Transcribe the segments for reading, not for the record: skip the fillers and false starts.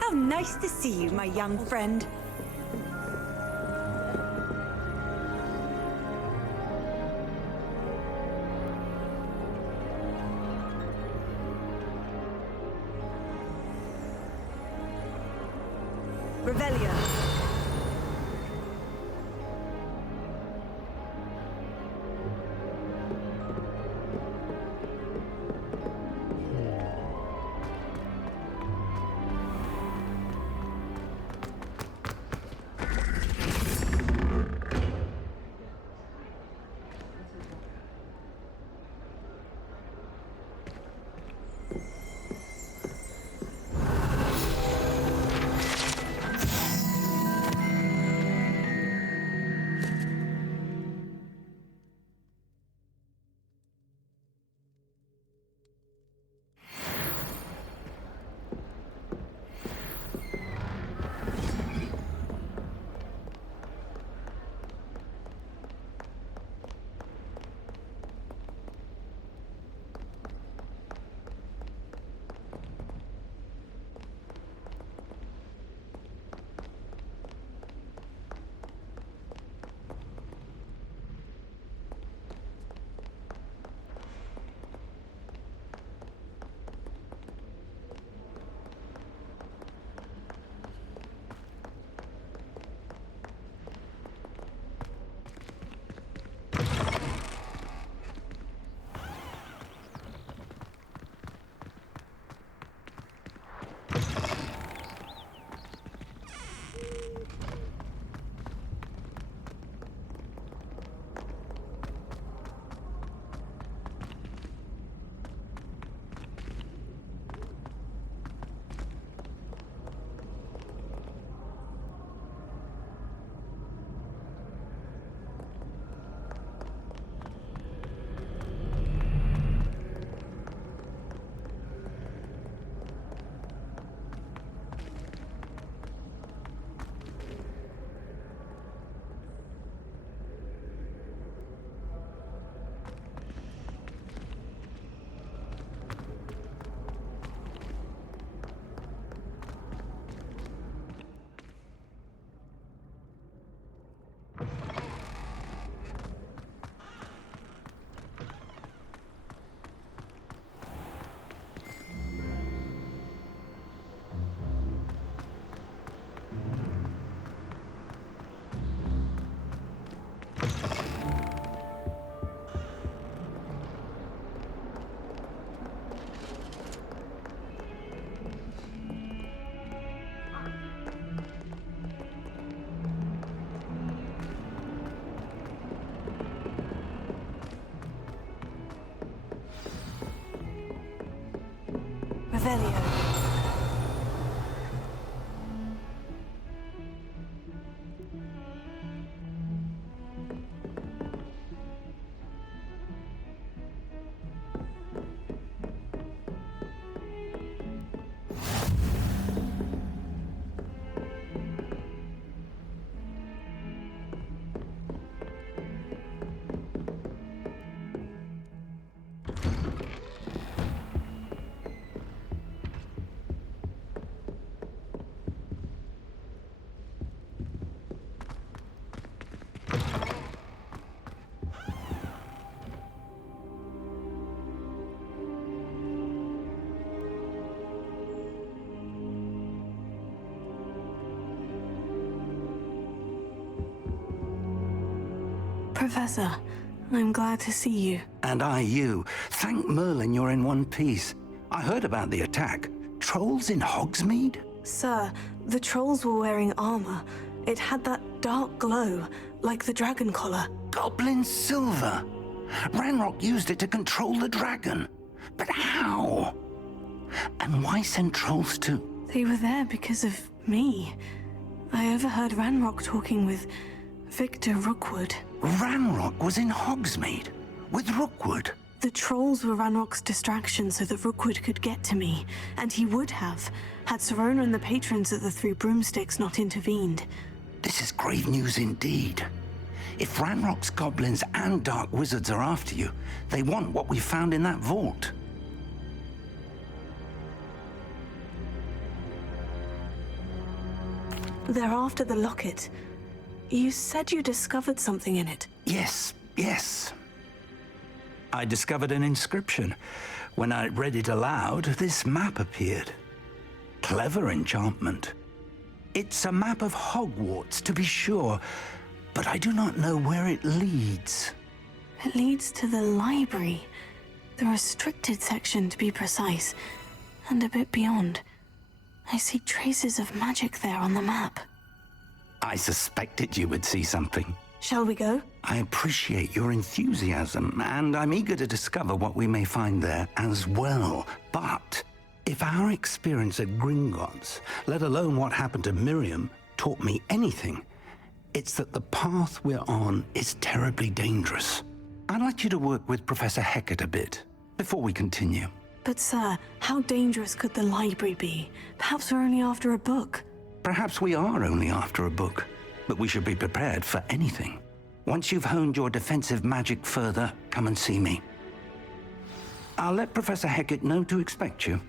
How nice to see you, my young friend. Revelio. Revelio. Professor, I'm glad to see you. And I you. Thank Merlin you're in one piece. I heard about the attack. Trolls in Hogsmeade? Sir, the trolls were wearing armor. It had that dark glow, like the dragon collar. Goblin silver! Ranrock used it to control the dragon. But how? And why send trolls to... They were there because of me. I overheard Ranrock talking with Victor Rookwood. Ranrock was in Hogsmeade with Rookwood. The trolls were Ranrock's distraction so that Rookwood could get to me, and he would have, had Serona and the patrons of the Three Broomsticks not intervened. This is grave news indeed. If Ranrock's goblins and dark wizards are after you, they want what we found in that vault. They're after the locket. You said you discovered something in it. Yes. I discovered an inscription. When I read it aloud, this map appeared. Clever enchantment. It's a map of Hogwarts, to be sure, but I do not know where it leads. It leads to the library. The restricted section, to be precise, and a bit beyond. I see traces of magic there on the map. I suspected you would see something. Shall we go? I appreciate your enthusiasm, and I'm eager to discover what we may find there as well. But if our experience at Gringotts, let alone what happened to Miriam, taught me anything, it's that the path we're on is terribly dangerous. I'd like you to work with Professor Hecat a bit before we continue. But sir, how dangerous could the library be? Perhaps we're only after a book. Perhaps we are only after a book, but we should be prepared for anything. Once you've honed your defensive magic further, come and see me. I'll let Professor Hecat know to expect you.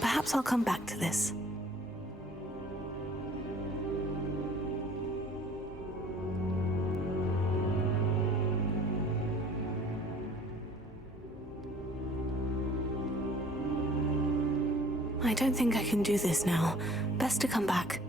Perhaps I'll come back to this. I don't think I can do this now. Best to come back.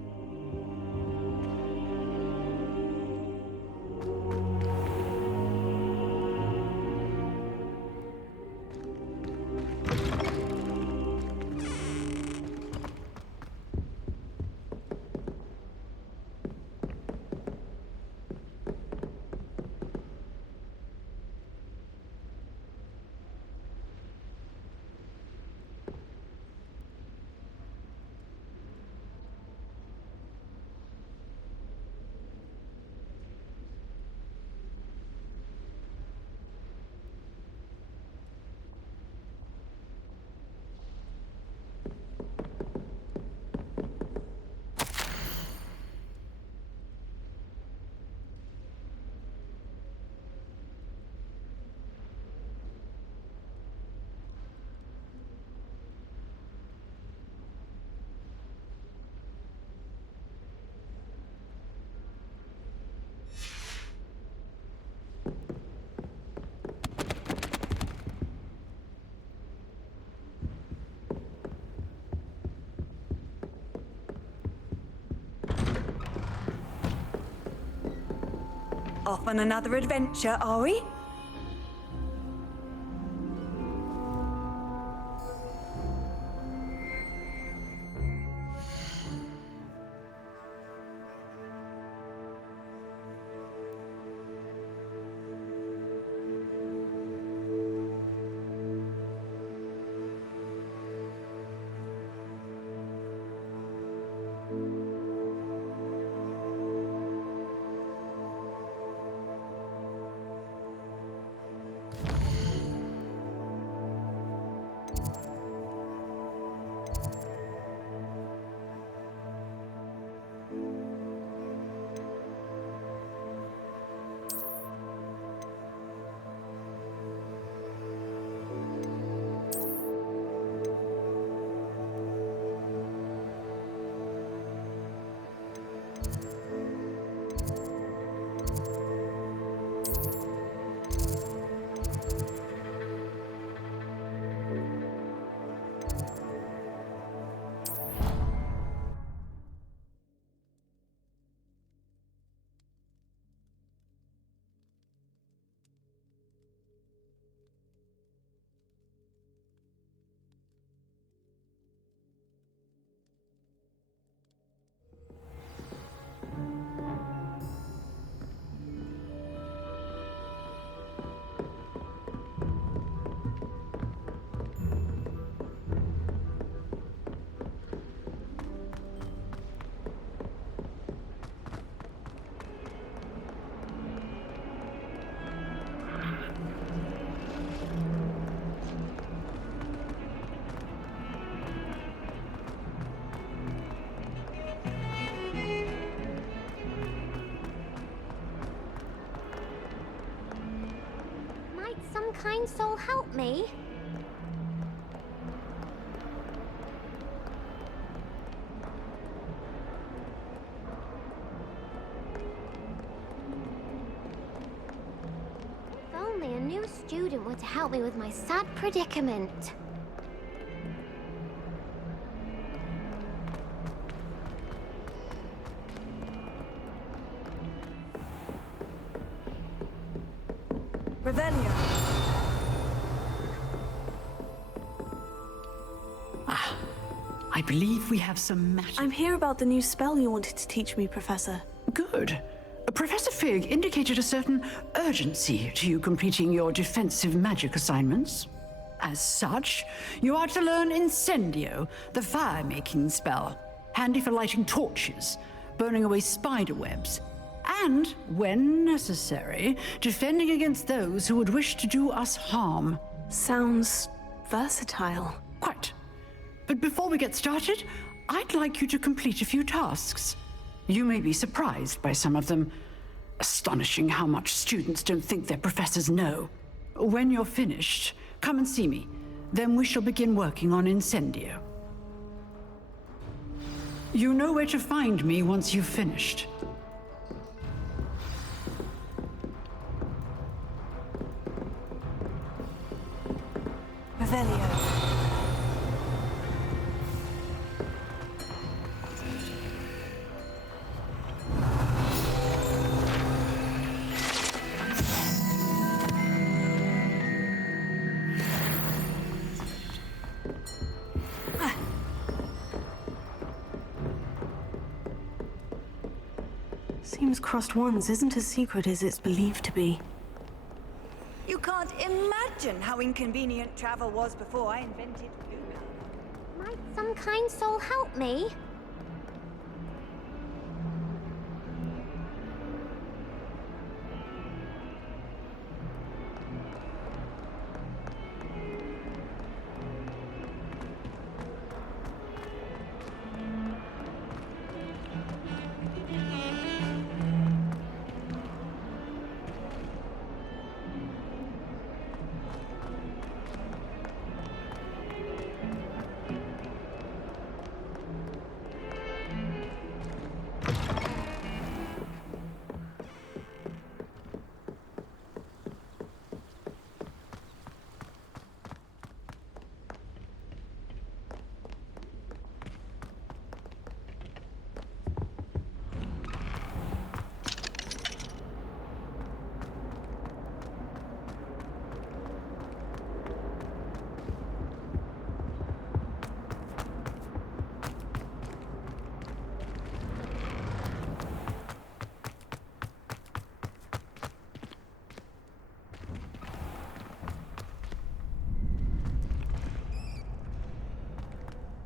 Off on another adventure, are we? some kind soul help me? If only a new student were to help me with my sad predicament. Revelio. I believe we have some magic. I'm here about the new spell you wanted to teach me, Professor. Good. Professor Fig indicated a certain urgency to you completing your defensive magic assignments. As such, you are to learn Incendio, the fire-making spell, handy for lighting torches, burning away spider webs, and, when necessary, defending against those who would wish to do us harm. Sounds versatile. Quite. But before we get started, I'd like you to complete a few tasks. You may be surprised by some of them. Astonishing how much students don't think their professors know. When you're finished, come and see me. Then we shall begin working on Incendio. You know where to find me once you've finished. Revelio. Seems Crossed Wands isn't as secret as it's believed to be. You can't imagine how inconvenient travel was before I invented Luca. Might some kind soul help me?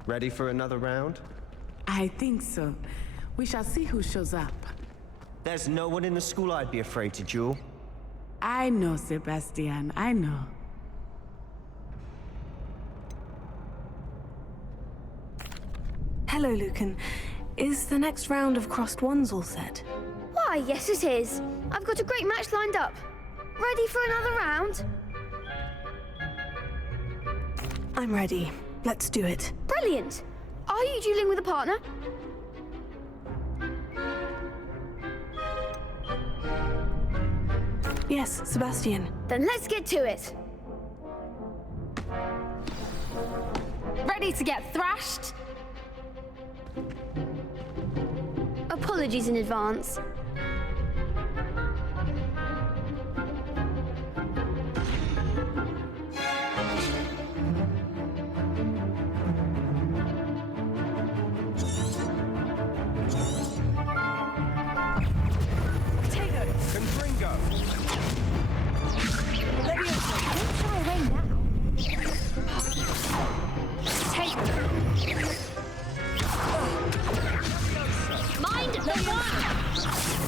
Ready for another round? I think so. We shall see who shows up. There's no one in the school I'd be afraid to duel. I know, Sebastian, I know. Hello, Lucan. Is the next round of Crossed Wands all set? Why, yes it is. I've got a great match lined up. Ready for another round? I'm ready. Let's do it. Brilliant. Are you dueling with a partner? Yes, Sebastian. Then let's get to it. Ready to get thrashed? Apologies in advance. Mind the one!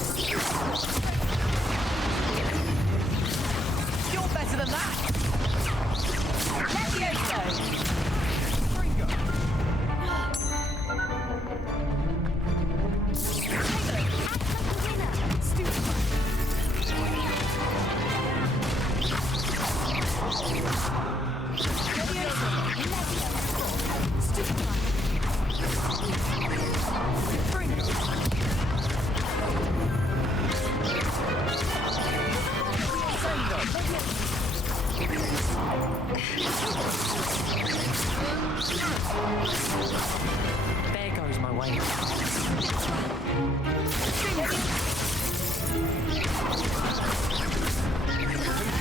There goes my way.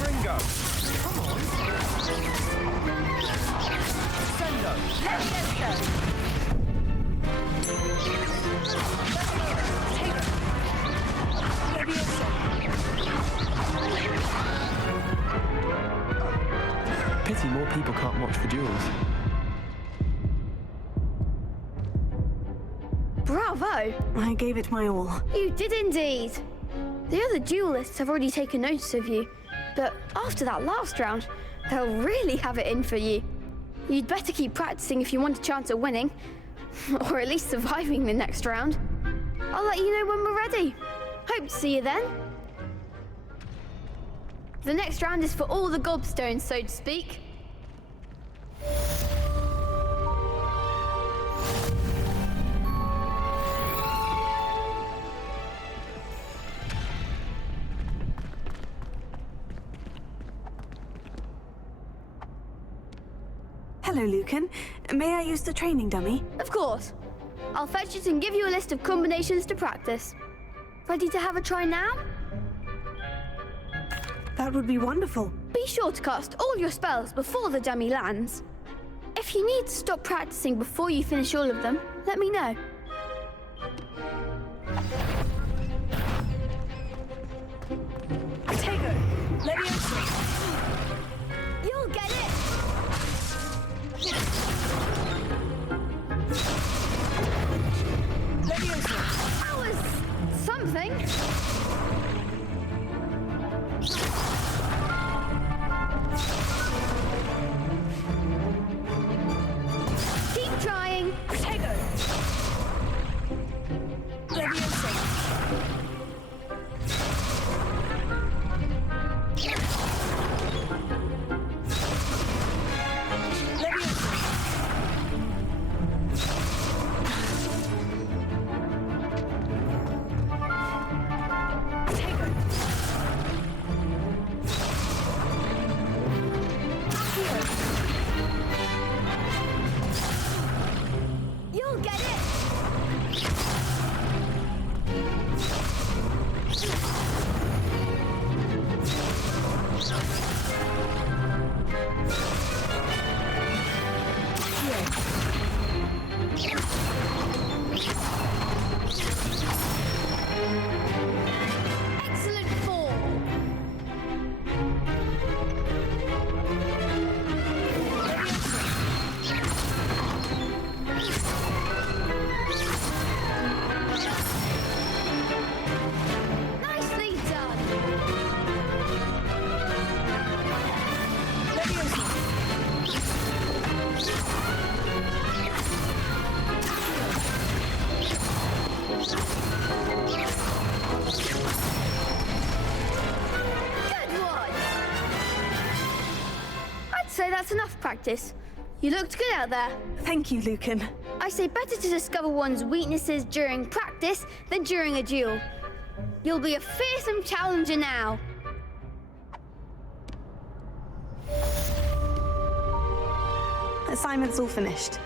Ringo! Come on! Sendo! Pity more people can't watch the duels. Bravo! I gave it my all. You did indeed. The other duelists have already taken notice of you, but after that last round, they'll really have it in for you. You'd better keep practicing if you want a chance at winning, or at least surviving the next round. I'll let you know when we're ready. Hope to see you then. The next round is for all the gobstones, so to speak. Hello, Lucan. May I use the training dummy? Of course. I'll fetch it and give you a list of combinations to practice. Ready to have a try now? That would be wonderful. Be sure to cast all your spells before the dummy lands. If you need to stop practicing before you finish all of them, let me know. Tego, Leviosa. You'll get it! Leviosa. That was something. Keep trying. Tego. Leviosa. You'll get it. Excellent form. Nicely done. Good one. I'd say that's enough practice. You looked good out there. Thank you, Lucan. I say better to discover one's weaknesses during practice than during a duel. You'll be a fearsome challenger now. Assignment's all finished.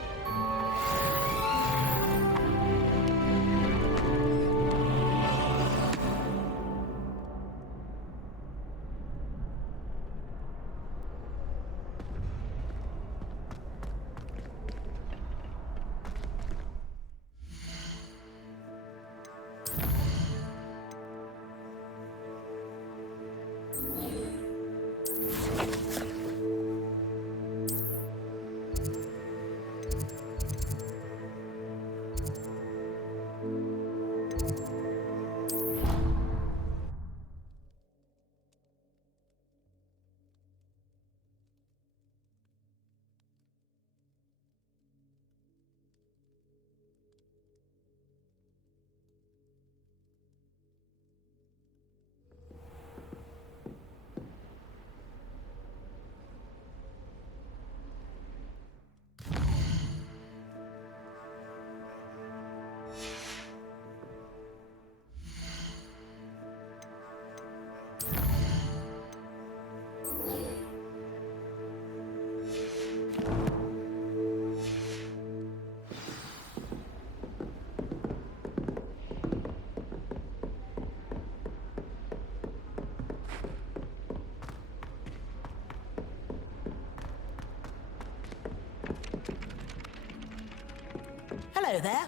Hello there.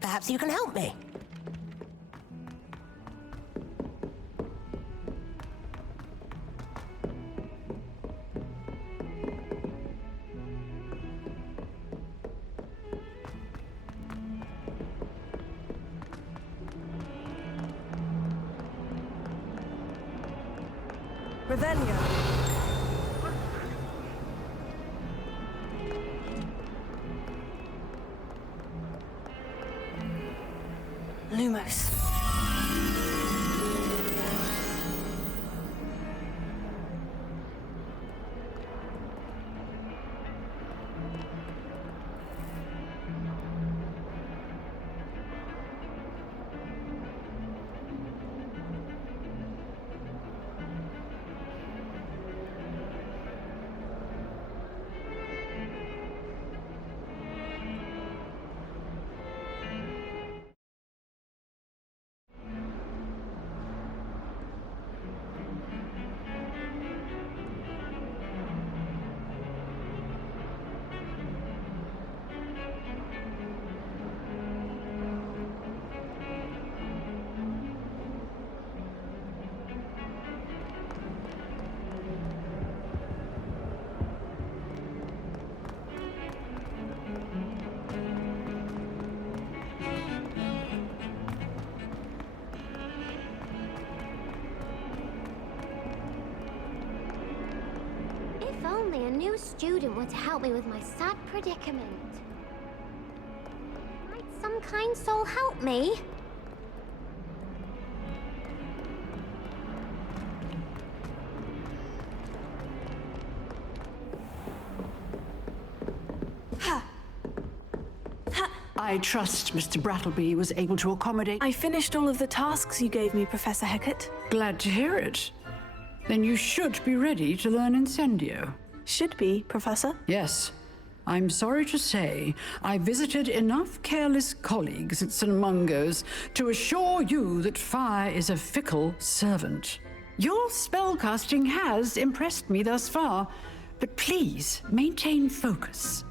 Perhaps you can help me. Revelio. Lumos. If only a new student would help me with my sad predicament. Might some kind soul help me? I trust Mr. Brattleby was able to accommodate. I finished all of the tasks you gave me, Professor Hecat. Glad to hear it. Then you should be ready to learn Incendio. Should be, Professor. Yes. I'm sorry to say, I visited enough careless colleagues at St. Mungo's to assure you that fire is a fickle servant. Your spellcasting has impressed me thus far, but please maintain focus.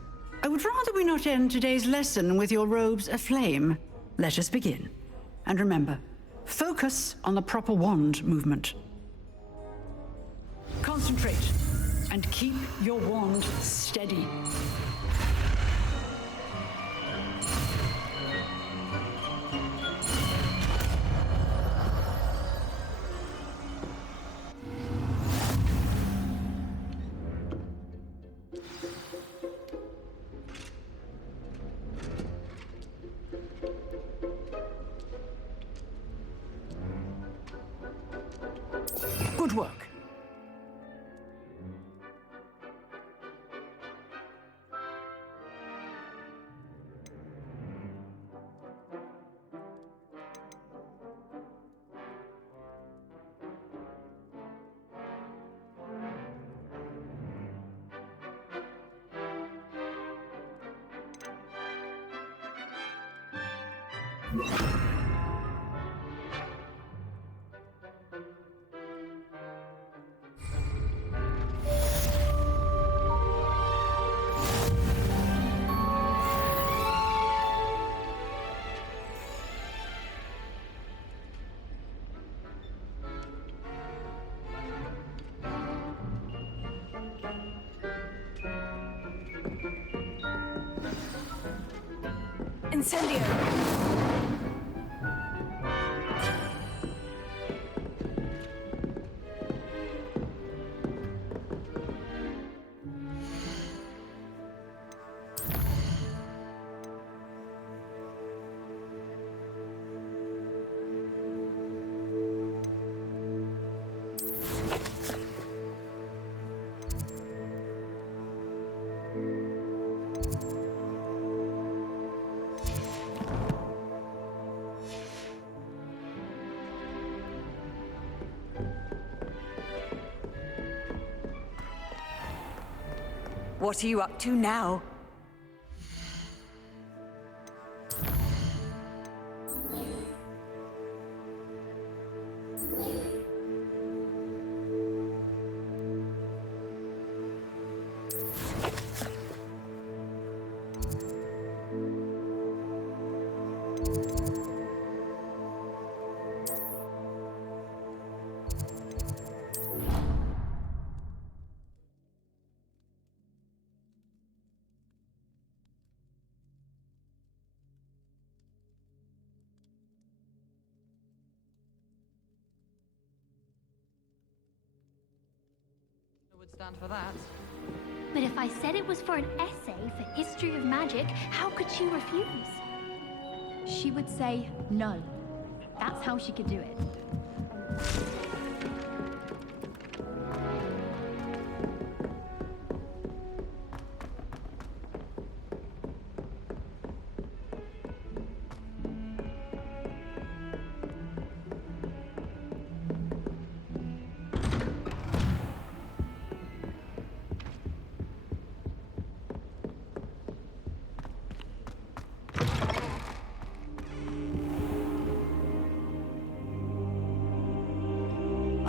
I would rather we not end today's lesson with your robes aflame. Let us begin. And remember, focus on the proper wand movement. Concentrate and keep your wand steady. Good work. Incendio. What are you up to now? would stand for that. But if I said it was for an essay for history of magic, how could she refuse? She would say no. That's how she could do it.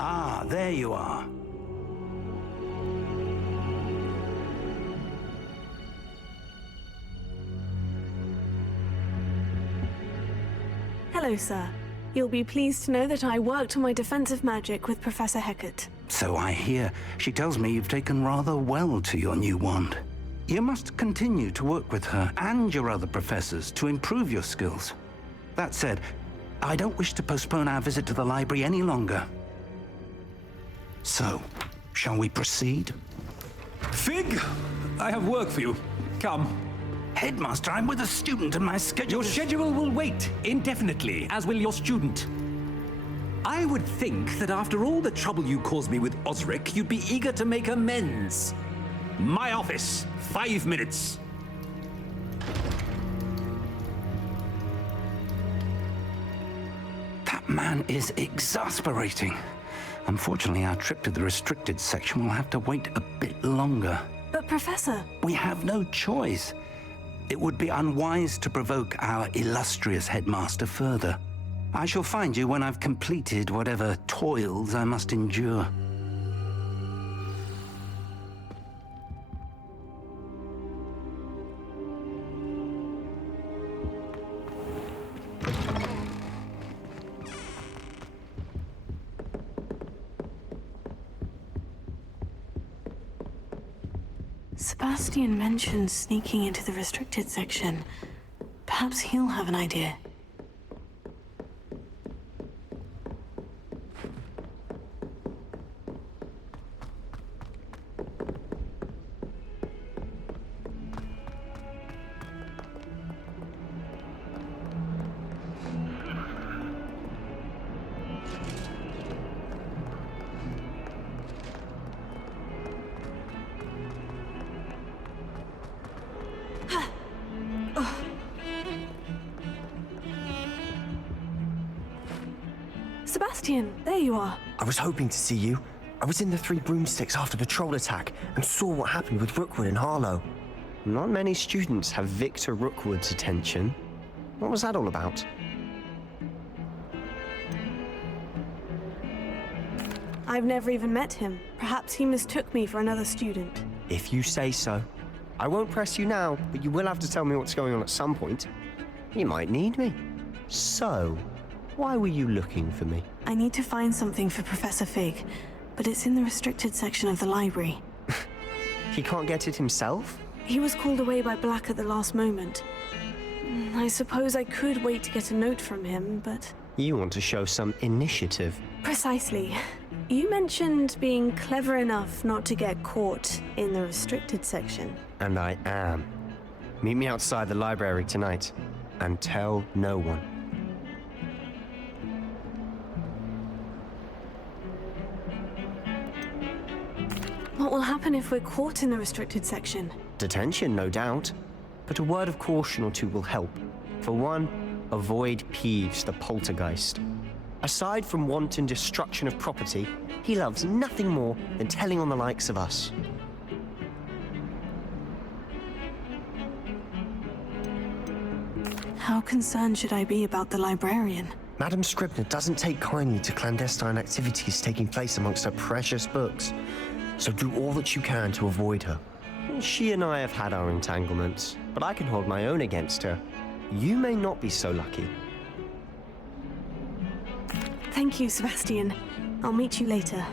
Ah, there you are. Hello, sir. You'll be pleased to know that I worked on my defensive magic with Professor Hecat. So I hear. She tells me you've taken rather well to your new wand. You must continue to work with her and your other professors to improve your skills. That said, I don't wish to postpone our visit to the library any longer. So, shall we proceed? Fig, I have work for you. Come. Headmaster, I'm with a student and my schedule... Your schedule will wait indefinitely, as will your student. I would think that after all the trouble you caused me with Osric, you'd be eager to make amends. My office, 5 minutes. That man is exasperating. Unfortunately, our trip to the restricted section will have to wait a bit longer. But, Professor... We have no choice. It would be unwise to provoke our illustrious headmaster further. I shall find you when I've completed whatever toils I must endure. Sebastian mentioned sneaking into the restricted section. Perhaps he'll have an idea. Sebastian, there you are. I was hoping to see you. I was in the Three Broomsticks after the troll attack and saw what happened with Rookwood and Harlow. Not many students have Victor Rookwood's attention. What was that all about? I've never even met him. Perhaps he mistook me for another student. If you say so. I won't press you now, but you will have to tell me what's going on at some point. You might need me. So, why were you looking for me? I need to find something for Professor Fig, but it's in the restricted section of the library. He can't get it himself? He was called away by Black at the last moment. I suppose I could wait to get a note from him, but... You want to show some initiative. Precisely. You mentioned being clever enough not to get caught in the restricted section. And I am. Meet me outside the library tonight, and tell no one. What will happen if we're caught in the restricted section? Detention, no doubt. But a word of caution or two will help. For one, avoid Peeves, the poltergeist. Aside from wanton destruction of property, he loves nothing more than telling on the likes of us. How concerned should I be about the librarian? Madame Scribner doesn't take kindly to clandestine activities taking place amongst her precious books. So do all that you can to avoid her. She and I have had our entanglements, but I can hold my own against her. You may not be so lucky. Thank you, Sebastian. I'll meet you later.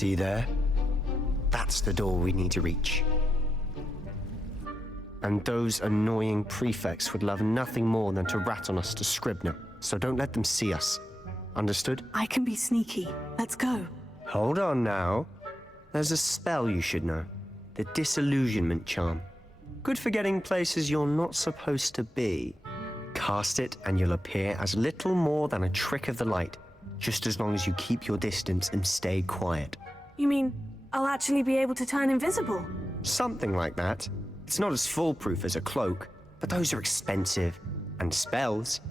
See there? That's the door we need to reach. And those annoying prefects would love nothing more than to rat on us to Scribner, so don't let them see us. Understood? I can be sneaky. Let's go. Hold on now. There's a spell you should know. The Disillusionment Charm. Good for getting places you're not supposed to be. Cast it and you'll appear as little more than a trick of the light, just as long as you keep your distance and stay quiet. You mean I'll actually be able to turn invisible? Something like that. It's not as foolproof as a cloak, but those are expensive. And spells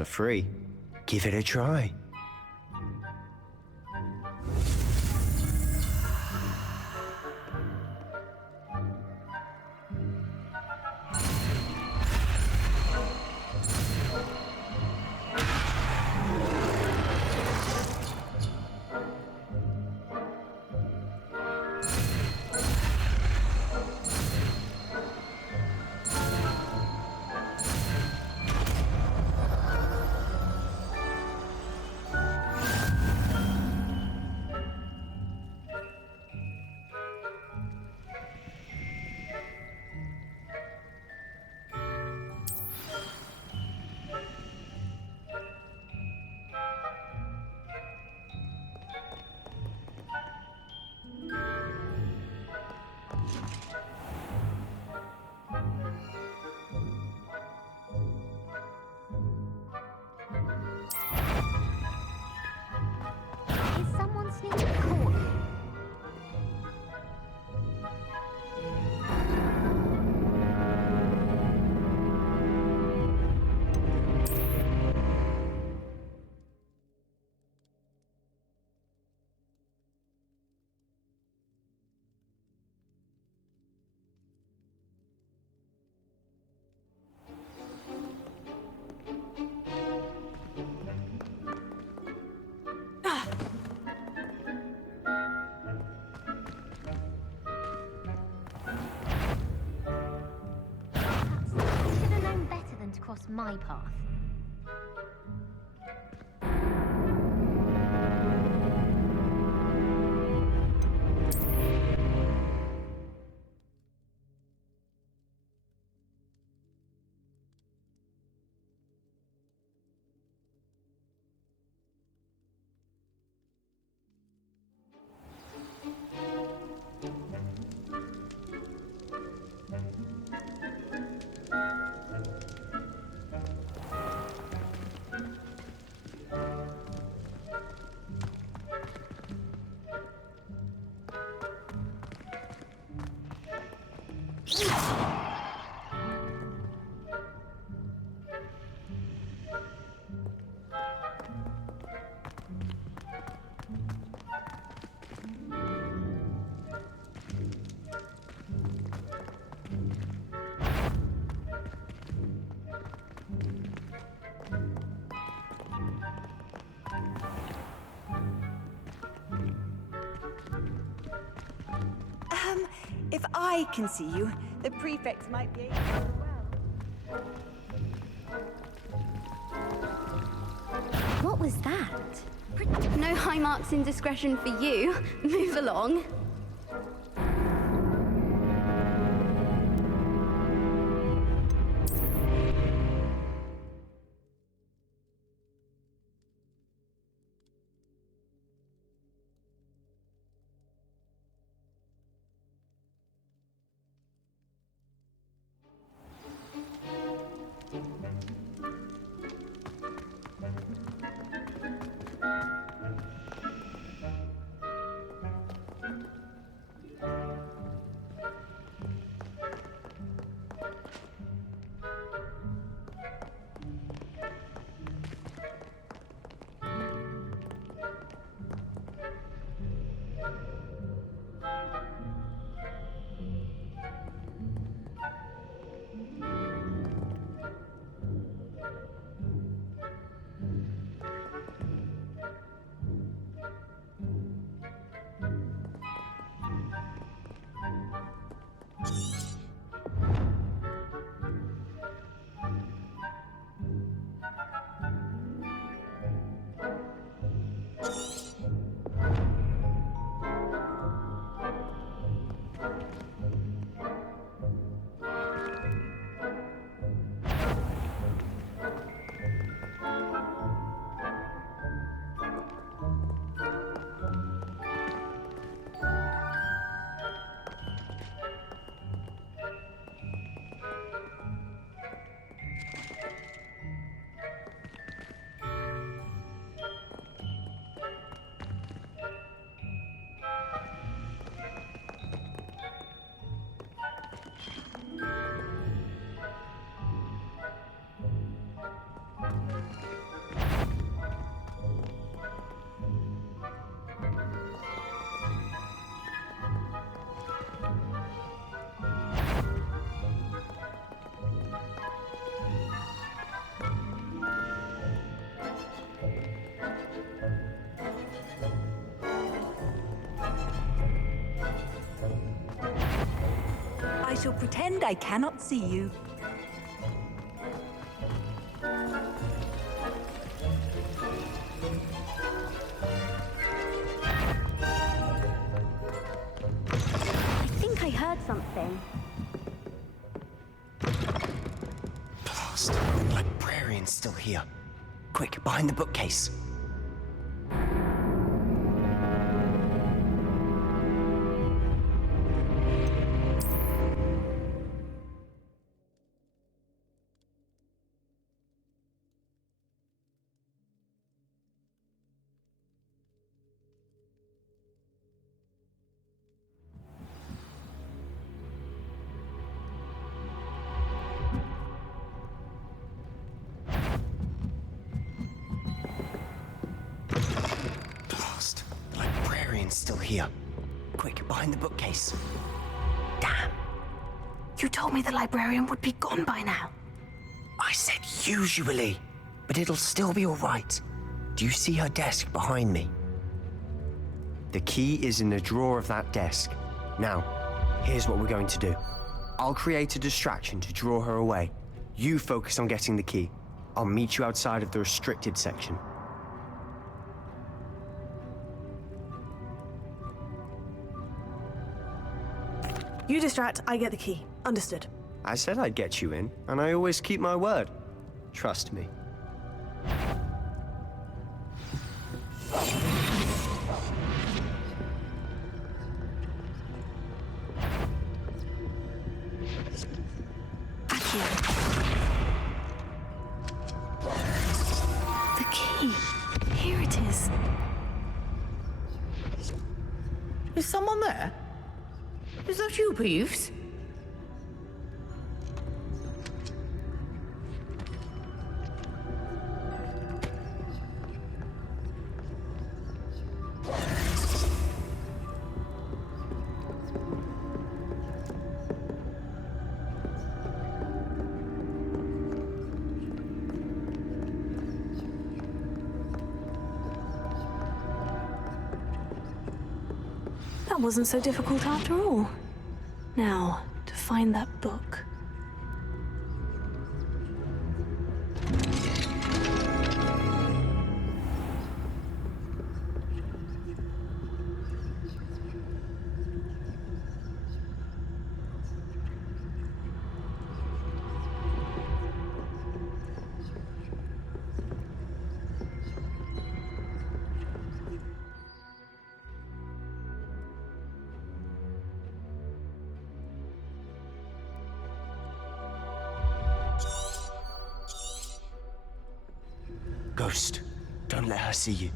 are free. Give it a try. Is someone sneaking caught you? Cross my path. If I can see you, the prefects might be able to as well. What was that? No high marks in discretion for you. Move along. I shall pretend I cannot see you. I think I heard something. Blast. The librarian's still here. Quick, behind the bookcase. Blast. The librarian's still here. Quick, behind the bookcase. Damn. You told me the librarian would be gone by now. I said usually, but it'll still be all right. Do you see her desk behind me? The key is in the drawer of that desk. Now, here's what we're going to do. I'll create a distraction to draw her away. You focus on getting the key. I'll meet you outside of the restricted section. You distract, I get the key. Understood. I said I'd get you in, and I always keep my word. Trust me. The key. Here it is. Is someone there? Is that you, Peeves? That wasn't so difficult after all. Now, to find that book. Ghost, don't let her see you.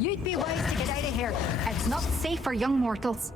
You'd be wise to get out of here. It's not safe for young mortals.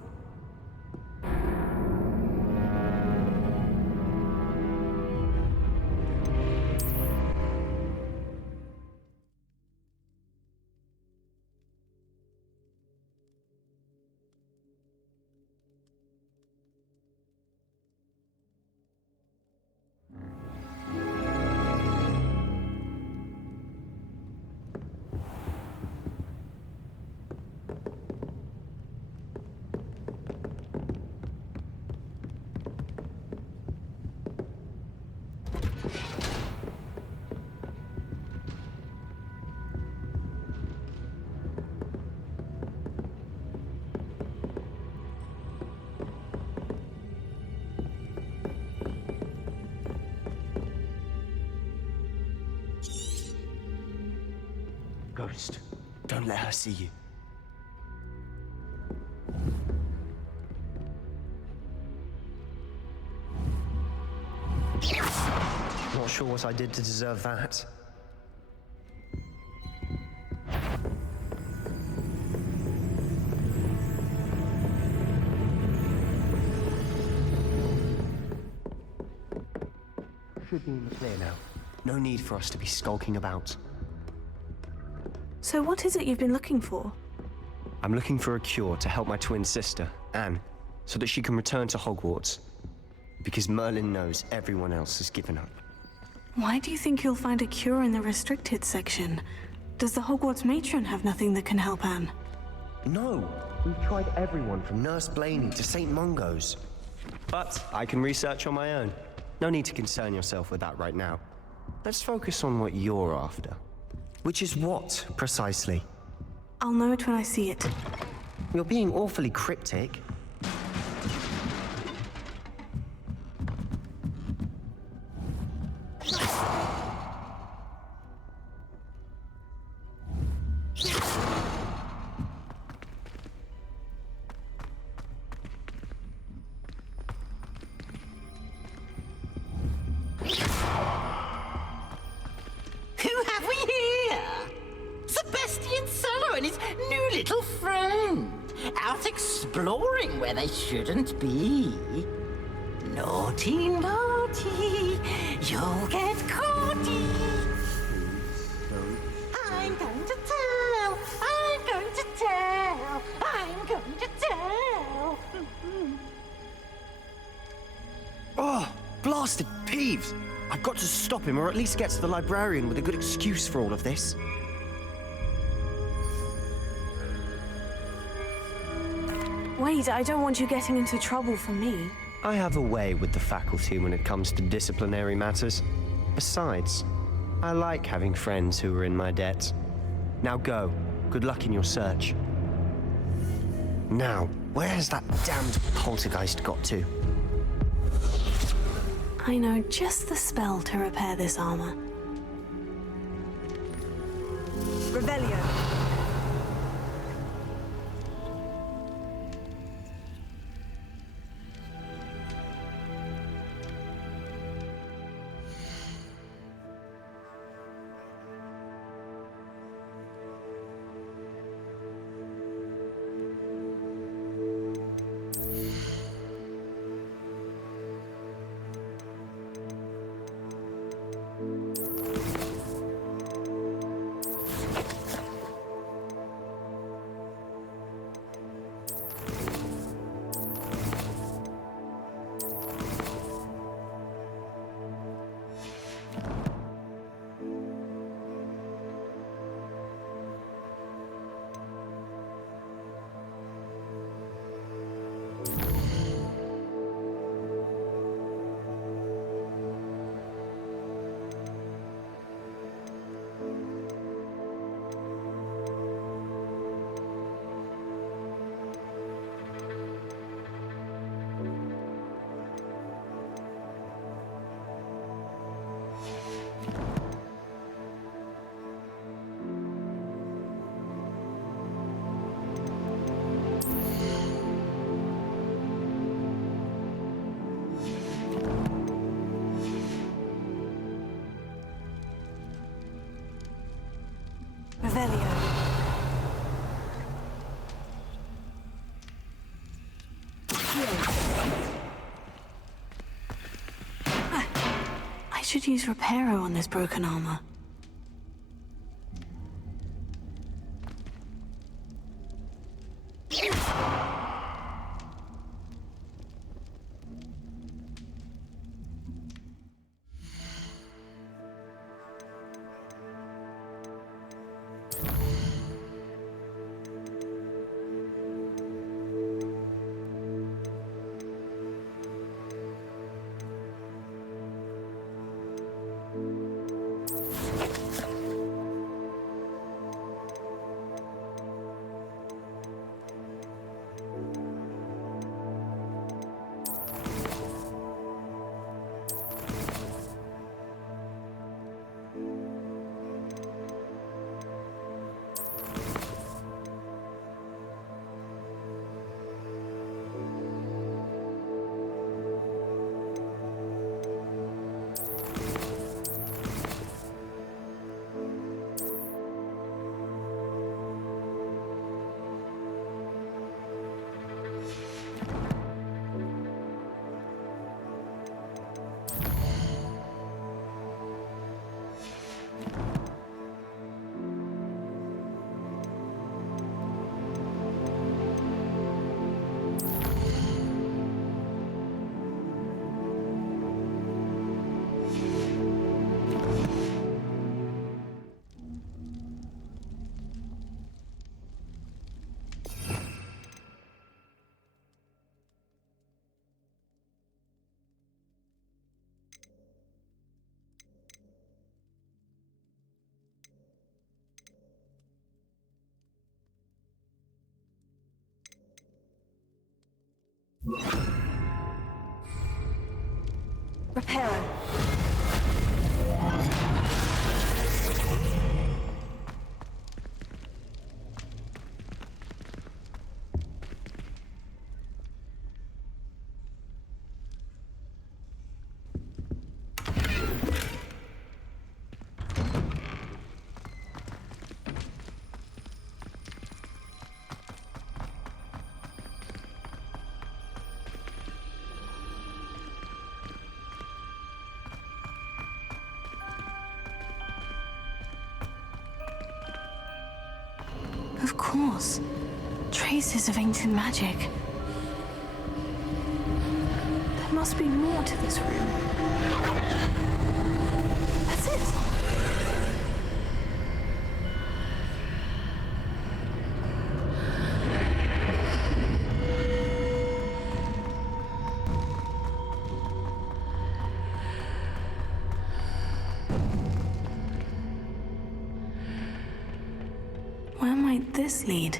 Ghost, don't let her see you. Not sure what I did to deserve that. should be in the clear now. No need for us to be skulking about. So what is it you've been looking for? I'm looking for a cure to help my twin sister, Anne, so that she can return to Hogwarts. Because Merlin knows everyone else has given up. Why do you think you'll find a cure in the restricted section? Does the Hogwarts matron have nothing that can help Anne? No, we've tried everyone from Nurse Blaney to St. Mungo's. But I can research on my own. No need to concern yourself with that right now. Let's focus on what you're after. Which is what, precisely? I'll know it when I see it. You're being awfully cryptic. Exploring where they shouldn't be. Naughty, naughty, you'll get caughty. I'm going to tell, I'm going to tell, I'm going to tell. Oh, blasted Peeves! I've got to stop him, or at least get to the librarian with a good excuse for all of this. Wait, I don't want you getting into trouble for me. I have a way with the faculty when it comes to disciplinary matters. Besides, I like having friends who are in my debt. Now go. Good luck in your search. Now, where has that damned poltergeist got to? I know just the spell to repair this armor. Revelio. I should use Reparo on this broken armor. Reparo. Of course. Traces of ancient magic. There must be more to this room. That's it! Where might this lead?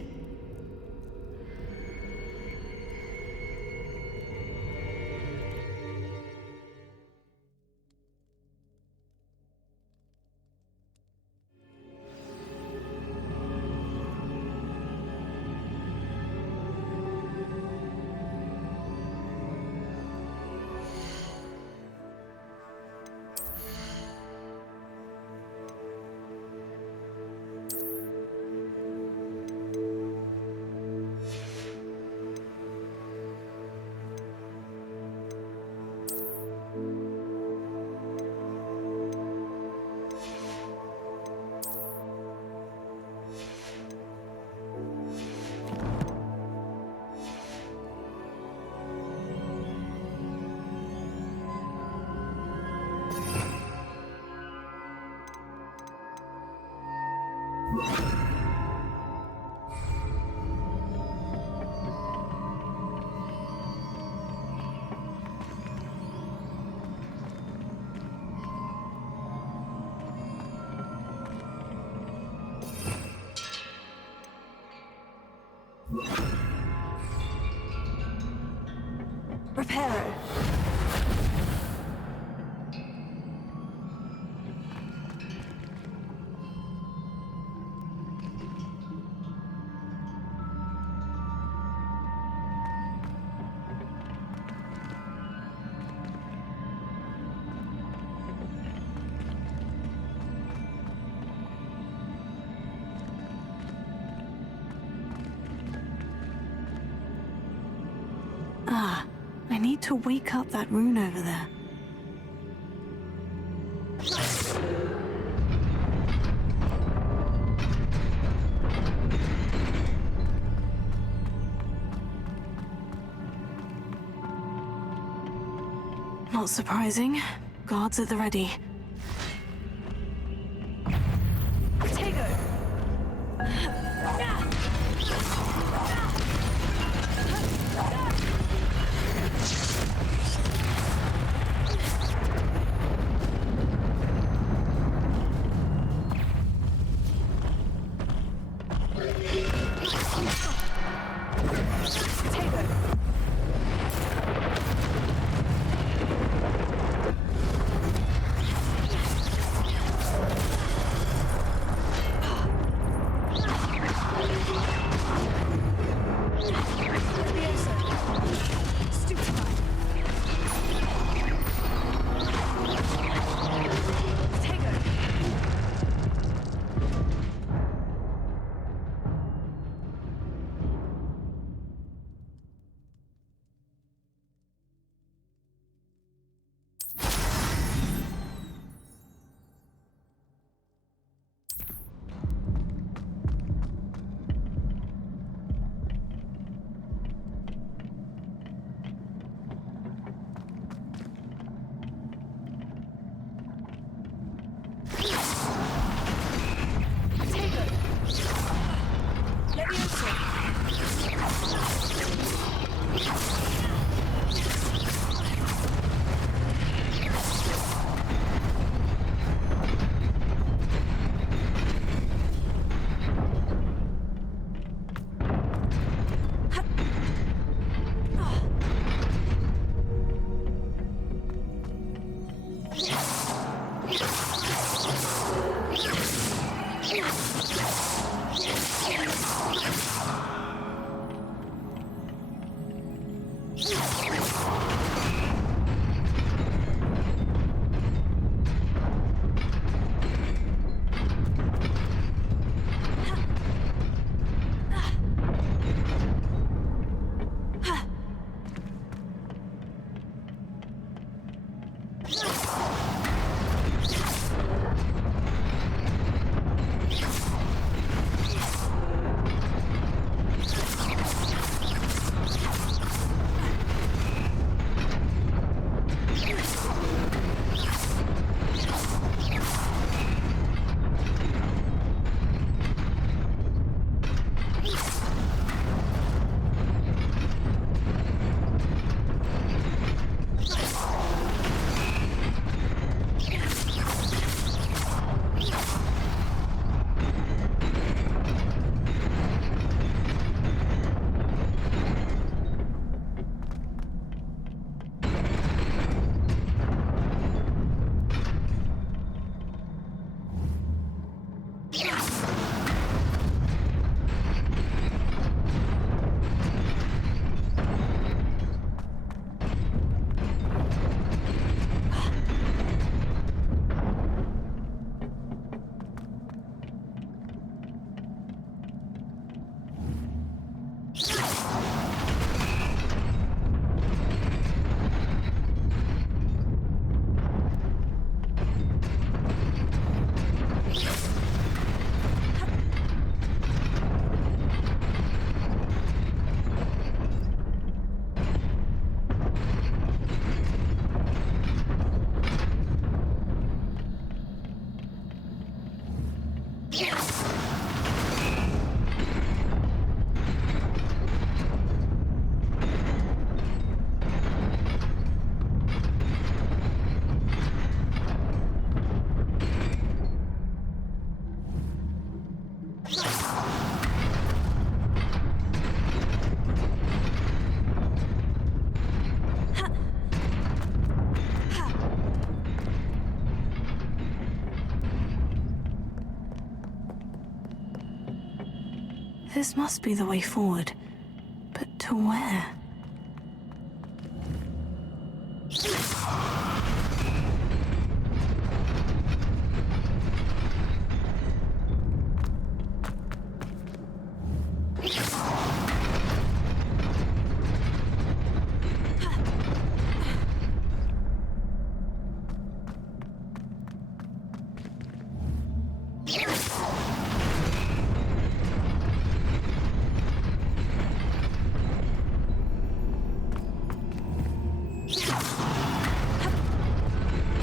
Reparo. Ah, I need to wake up that rune over there. Not surprising. Guards at the ready. This must be the way forward. But to where?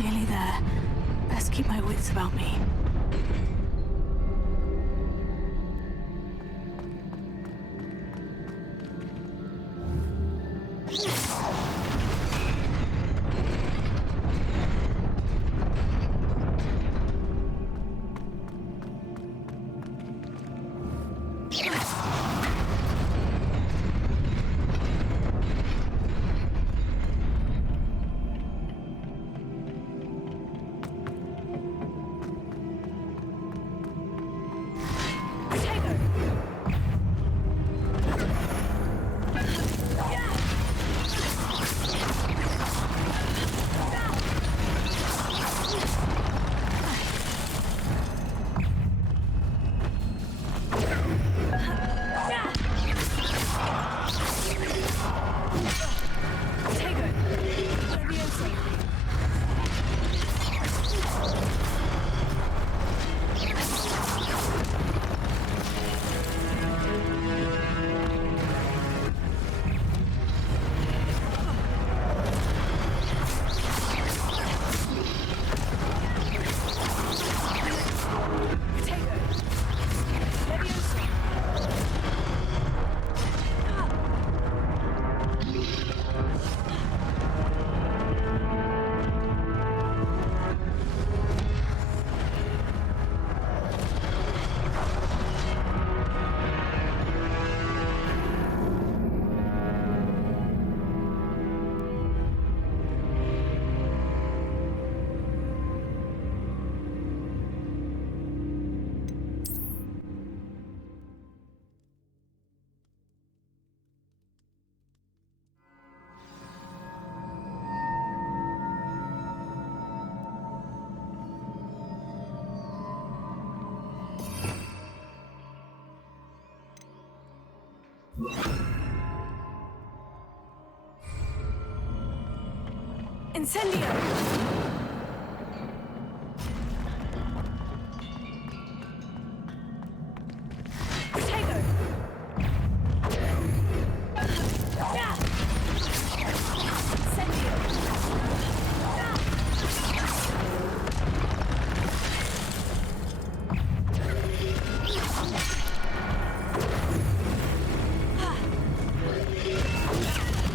Nearly there. Best keep my wits about me. Incendio!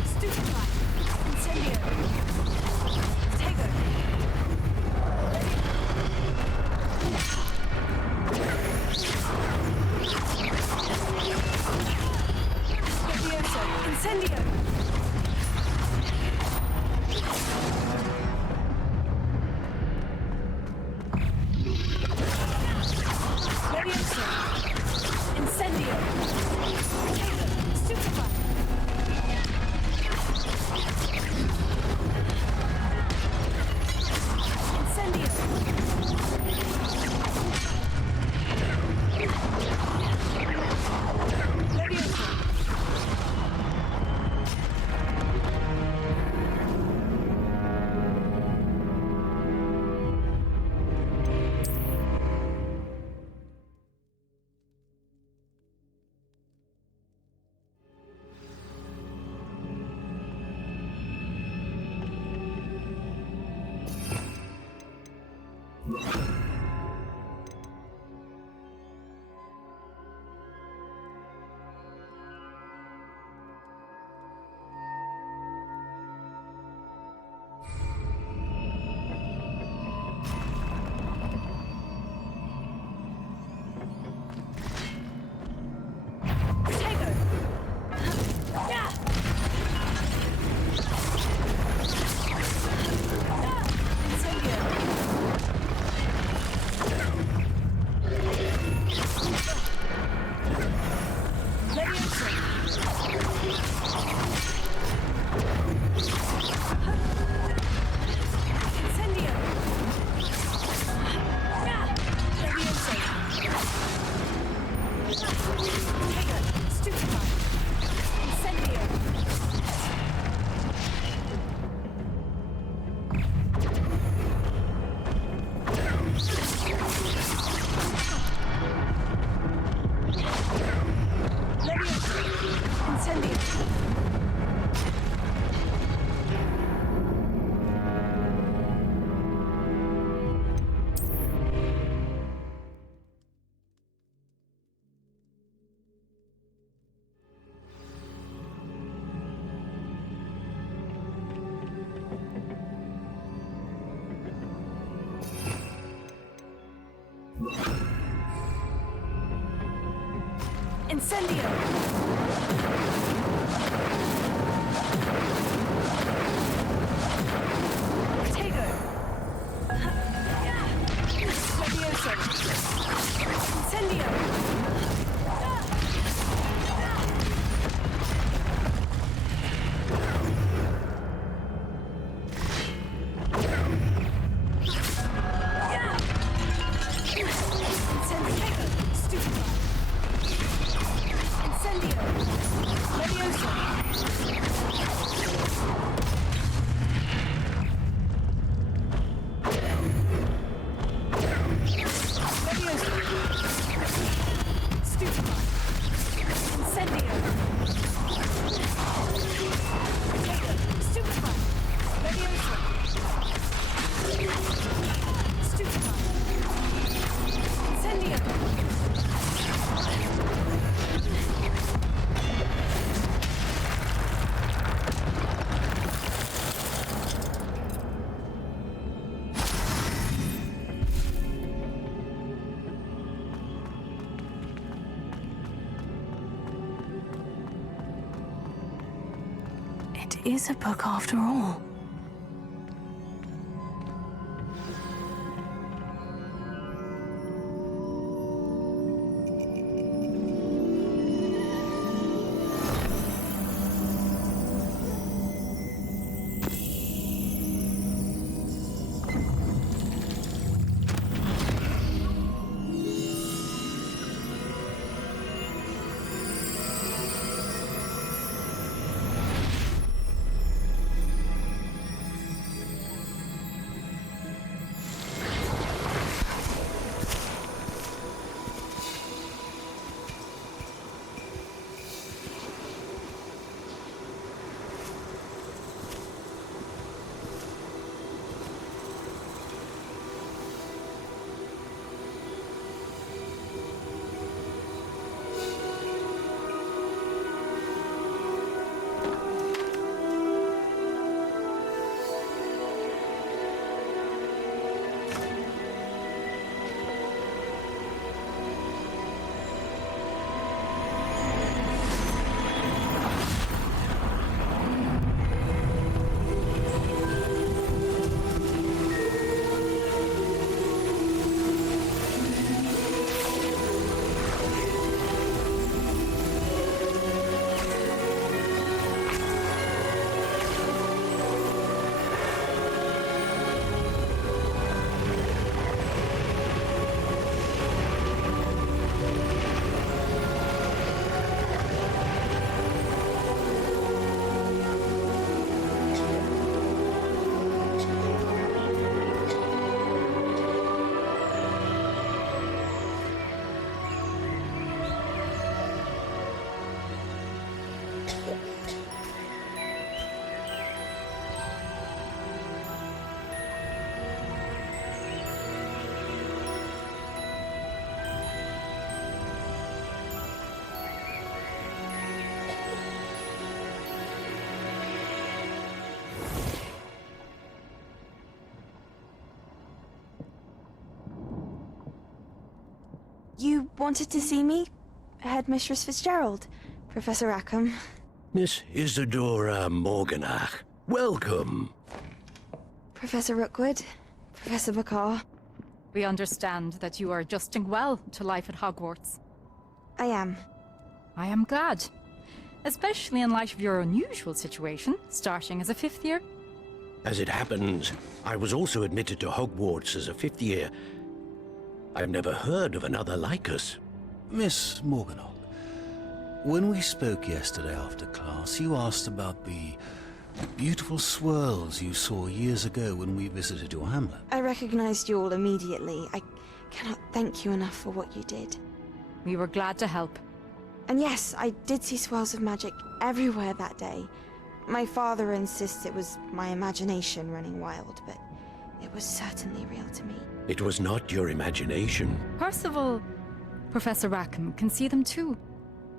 Stupefy! Incendio! Tego! Incendio! Tego! Levioso! Incendio! It is a book after all. You wanted to see me? Headmistress Fitzgerald, Professor Rackham. Miss Isadora Morganach, welcome. Professor Rookwood, Professor Bakar. We understand that you are adjusting well to life at Hogwarts. I am. I am glad. Especially in light of your unusual situation, starting as a 5th year. As it happens, I was also admitted to Hogwarts as a 5th year. I've never heard of another like us. Miss Morganach, when we spoke yesterday after class, you asked about the beautiful swirls you saw years ago when we visited your hamlet. I recognized you all immediately. I cannot thank you enough for what you did. We were glad to help. And yes, I did see swirls of magic everywhere that day. My father insists it was my imagination running wild, but it was certainly real to me. It was not your imagination. Percival, Professor Rackham can see them too.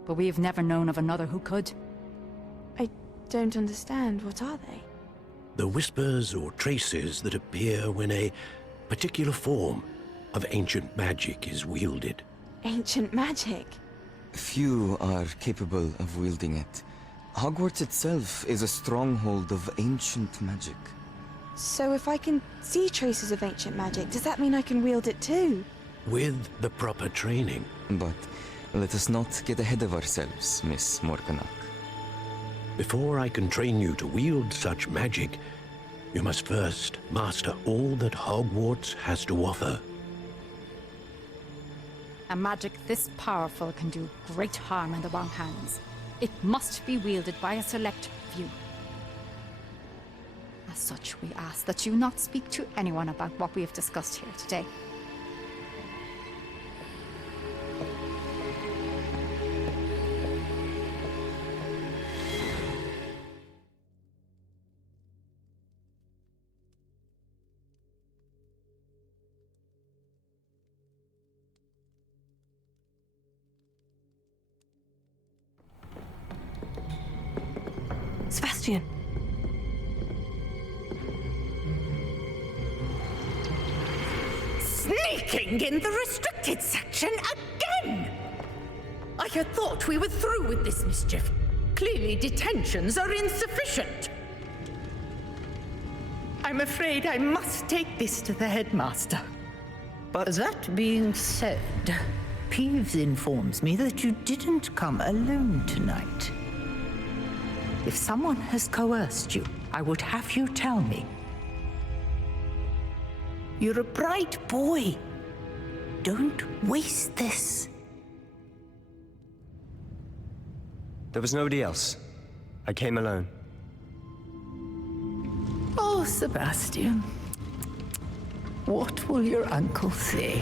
But we have never known of another who could. I don't understand. What are they? The whispers or traces that appear when a particular form of ancient magic is wielded. Ancient magic? Few are capable of wielding it. Hogwarts itself is a stronghold of ancient magic. So if I can see traces of ancient magic, does that mean I can wield it too? With the proper training. But let us not get ahead of ourselves, Miss Morganach. Before I can train you to wield such magic, you must first master all that Hogwarts has to offer. A magic this powerful can do great harm in the wrong hands. It must be wielded by a select few. As such, we ask that you not speak to anyone about what we have discussed here today. Sebastian. Sneaking in the restricted section again! I had thought we were through with this mischief. Clearly detentions are insufficient. I'm afraid I must take this to the headmaster. But that being said, Peeves informs me that you didn't come alone tonight. If someone has coerced you, I would have you tell me. You're a bright boy. Don't waste this. There was nobody else. I came alone. Oh, Sebastian. What will your uncle say?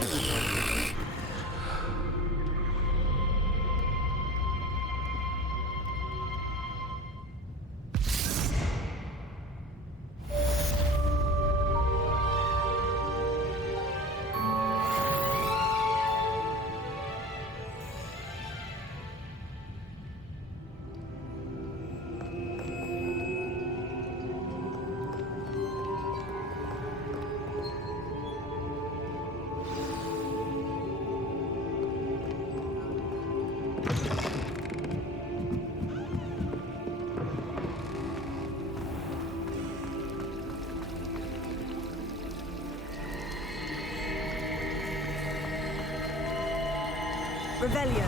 Revelio.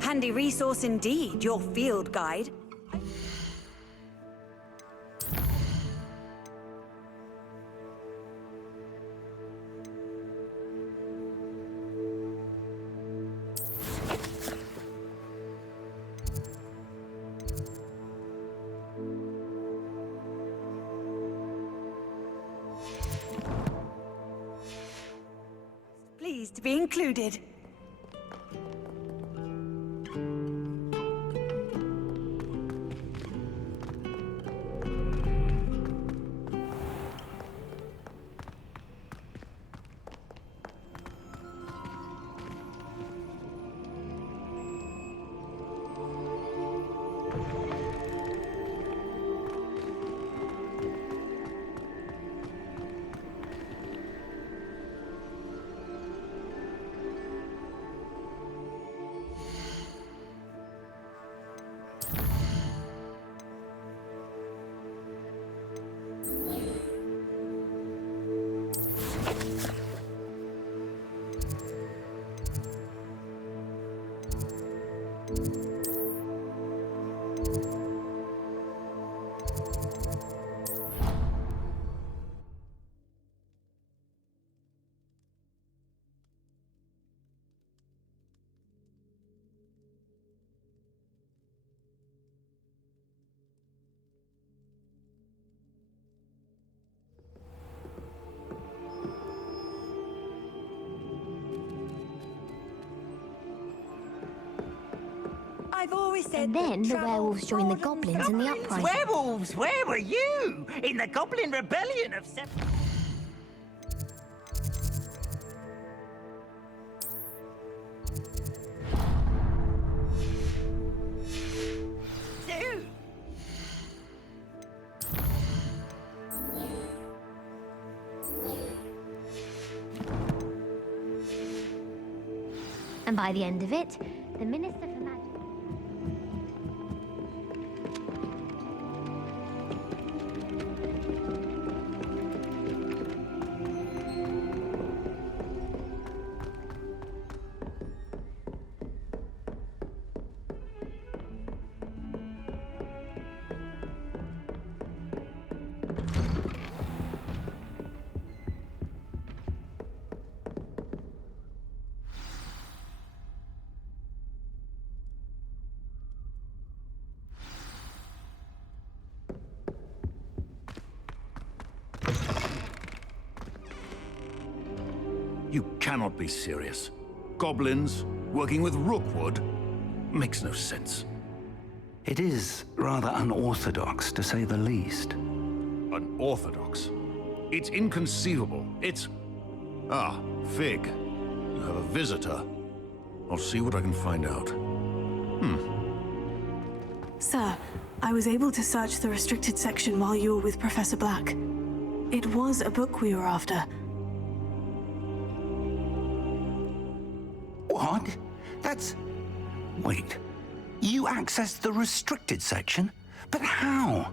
Handy resource indeed, your field guide. Pleased to be included. I've always said. And then the werewolves joined the goblins in the uprising. Werewolves? Where were you? In the Goblin Rebellion of And by the end of it, the Minister for Magic... You cannot be serious. Goblins working with Rookwood makes no sense. It is rather unorthodox, to say the least. Unorthodox? It's inconceivable. It's... Ah, Fig. You have a visitor. I'll see what I can find out. Sir, I was able to search the restricted section while you were with Professor Black. It was a book we were after. What? That's... Wait. You accessed the restricted section? But how?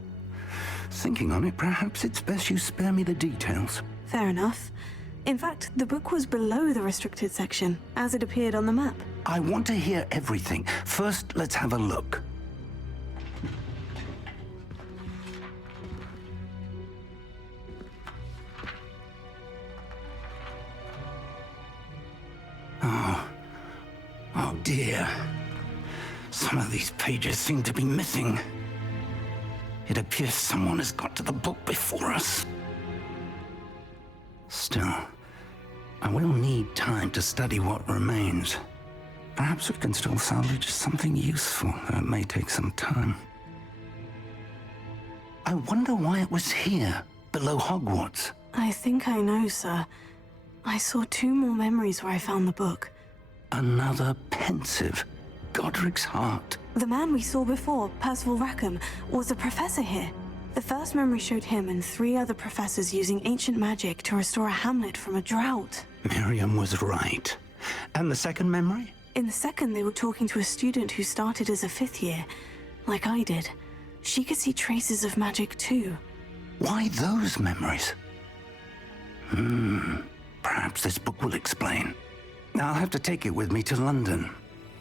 Thinking on it, perhaps it's best you spare me the details. Fair enough. In fact, the book was below the restricted section, as it appeared on the map. I want to hear everything. First, let's have a look. Oh dear. Some of these pages seem to be missing. It appears someone has got to the book before us. Still, I will need time to study what remains. Perhaps we can still salvage something useful, though it may take some time. I wonder why it was here, below Hogwarts. I think I know, sir. I saw 2 more memories where I found the book. Another pensive. Godric's heart. The man we saw before, Percival Rackham, was a professor here. The first memory showed him and 3 other professors using ancient magic to restore a hamlet from a drought. Miriam was right. And the second memory? In the second, they were talking to a student who started as a 5th year, like I did. She could see traces of magic too. Why those memories? Perhaps this book will explain. I'll have to take it with me to London.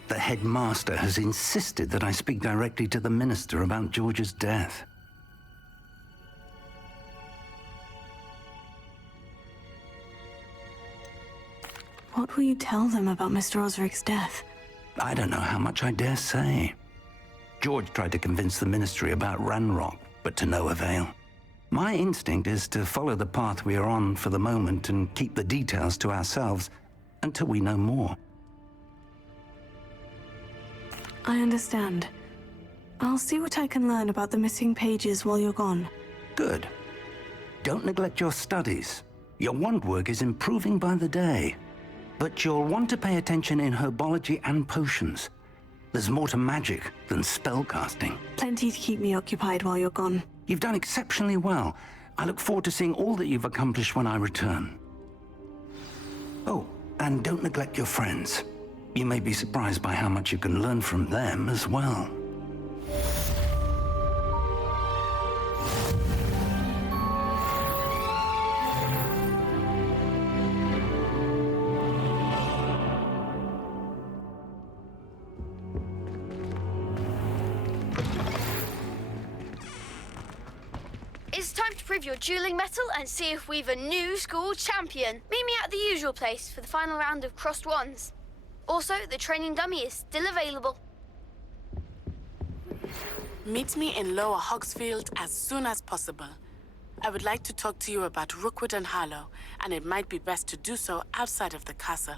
The headmaster has insisted that I speak directly to the minister about George's death. What will you tell them about Mr. Osric's death? I don't know how much I dare say. George tried to convince the ministry about Ranrock, but to no avail. My instinct is to follow the path we are on for the moment and keep the details to ourselves until we know more. I understand. I'll see what I can learn about the missing pages while you're gone. Good. Don't neglect your studies. Your wand work is improving by the day. But you'll want to pay attention in herbology and potions. There's more to magic than spellcasting. Plenty to keep me occupied while you're gone. You've done exceptionally well. I look forward to seeing all that you've accomplished when I return. Oh, and don't neglect your friends. You may be surprised by how much you can learn from them as well. It's time to prove your dueling mettle and see if we've a new school champion. Meet me at the usual place for the final round of crossed wands. Also, the training dummy is still available. Meet me in Lower Hogsfield as soon as possible. I would like to talk to you about Rookwood and Harlow, and it might be best to do so outside of the castle.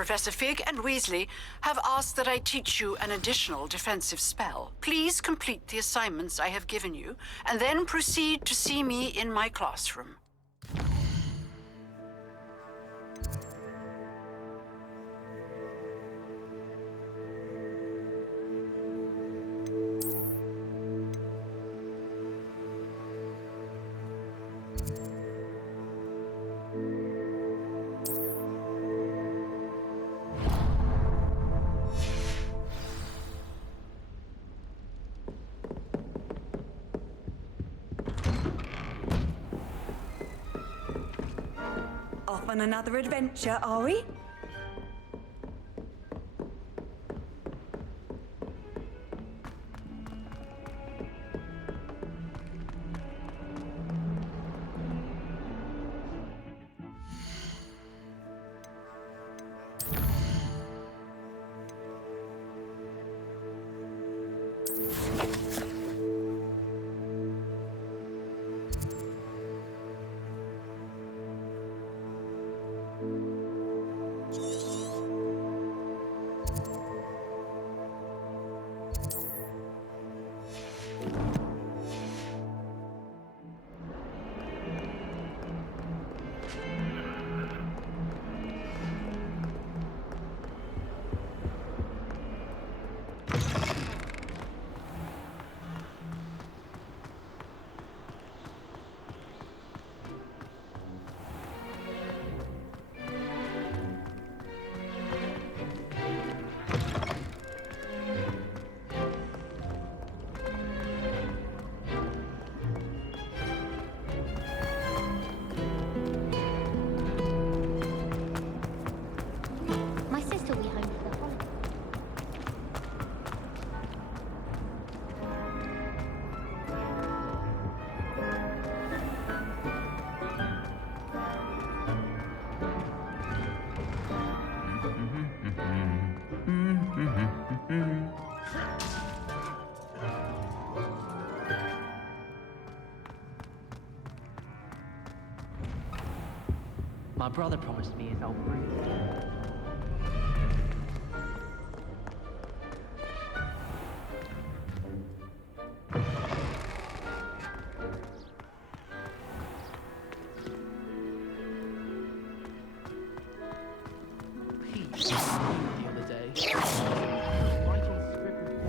Professor Fig and Weasley have asked that I teach you an additional defensive spell. Please complete the assignments I have given you, and then proceed to see me in my classroom. Off on another adventure, are we? My sister will be home for the holiday. My brother promised me his old broom. Pete the other day. Writing scribbled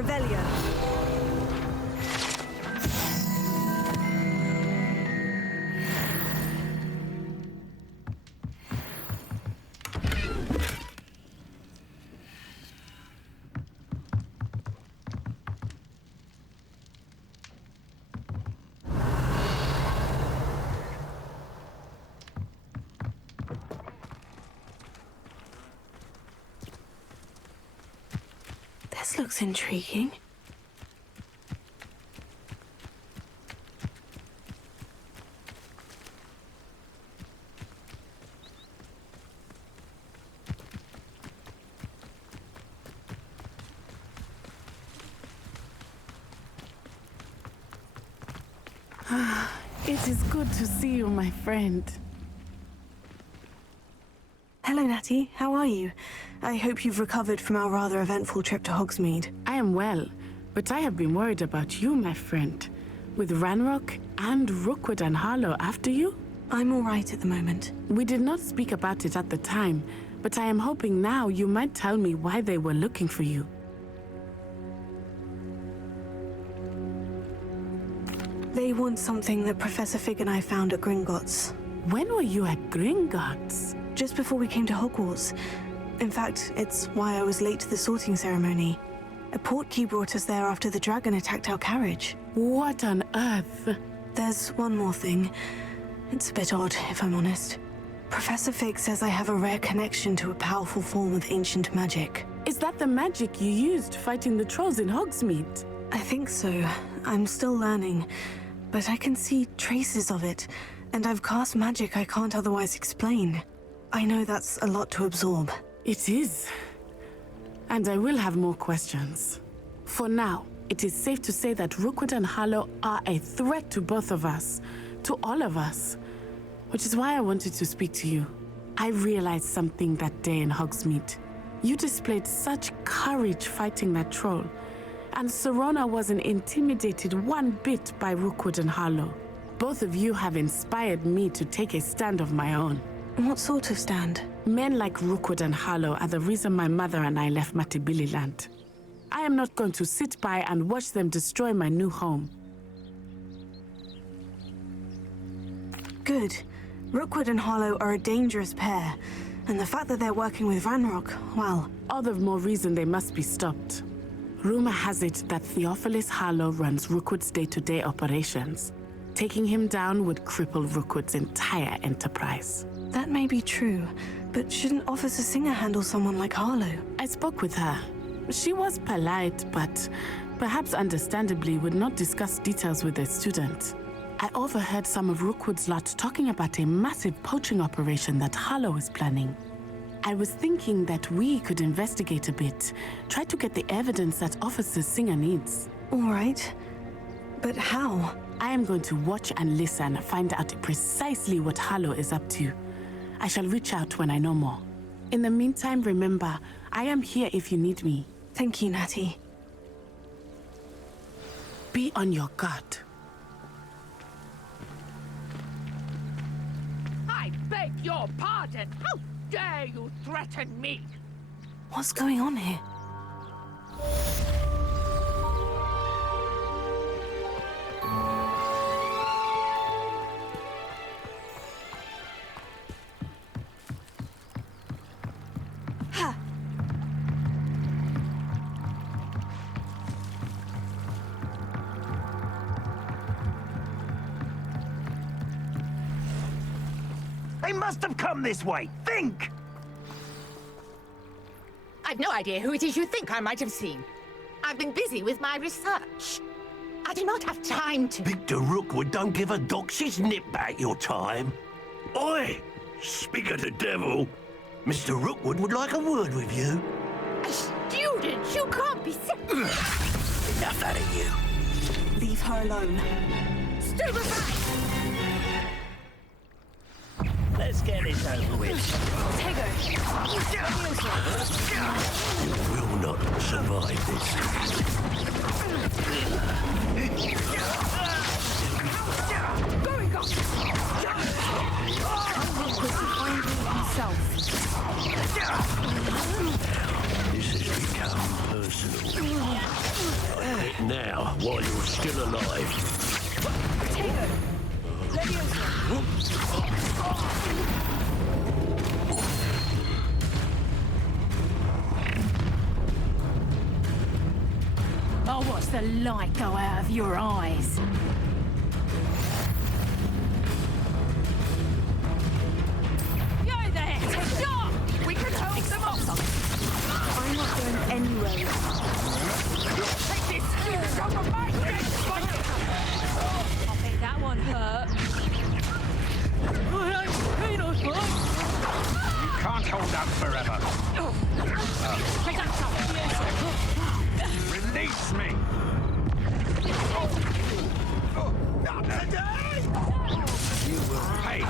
Revelio. This looks intriguing. It is good to see you, my friend. Hello, Natty. How are you? I hope you've recovered from our rather eventful trip to Hogsmeade. I am well, but I have been worried about you, my friend. With Ranrock and Rookwood and Harlow after you? I'm all right at the moment. We did not speak about it at the time, but I am hoping now you might tell me why they were looking for you. They want something that Professor Fig and I found at Gringotts. When were you at Gringotts? Just before we came to Hogwarts. In fact, it's why I was late to the sorting ceremony. A portkey brought us there after the dragon attacked our carriage. What on earth? There's one more thing. It's a bit odd, if I'm honest. Professor Fig says I have a rare connection to a powerful form of ancient magic. Is that the magic you used fighting the trolls in Hogsmeade? I think so. I'm still learning, but I can see traces of it, and I've cast magic I can't otherwise explain. I know that's a lot to absorb. It is. And I will have more questions. For now, it is safe to say that Rookwood and Harlow are a threat to both of us, to all of us, which is why I wanted to speak to you. I realized something that day in Hogsmeade. You displayed such courage fighting that troll, and Serona wasn't intimidated one bit by Rookwood and Harlow. Both of you have inspired me to take a stand of my own. What sort of stand? Men like Rookwood and Harlow are the reason my mother and I left Matibili Land. I am not going to sit by and watch them destroy my new home. Good. Rookwood and Harlow are a dangerous pair, and the fact that they're working with Ranrock, well... All the more reason they must be stopped. Rumor has it that Theophilus Harlow runs Rookwood's day-to-day operations. Taking him down would cripple Rookwood's entire enterprise. That may be true, but shouldn't Officer Singer handle someone like Harlow? I spoke with her. She was polite, but perhaps understandably would not discuss details with a student. I overheard some of Rookwood's lot talking about a massive poaching operation that Harlow is planning. I was thinking that we could investigate a bit, try to get the evidence that Officer Singer needs. All right, but how? I am going to watch and listen, find out precisely what Harlow is up to. I shall reach out when I know more. In the meantime, remember, I am here if you need me. Thank you, Natty. Be on your guard. I beg your pardon. How dare you threaten me? What's going on here? They must have come this way. Think! I've no idea who it is you think I might have seen. I've been busy with my research. I do not have time to... Victor Rookwood don't give a doxy's nip back your time. Oi! Speak of the devil. Mr. Rookwood would like a word with you. A student? You can't be... Enough out of you. Leave her alone. Stand aside! Let's get this over with. Take her. You will not survive this. Going on! This has become personal. the light go out of your eyes. You there! Stop! We can hold them off! I'm not going anywhere. Take this stupid off of my face! I bet that one hurt. You can't hold out forever. Release me! Not today! You will pay.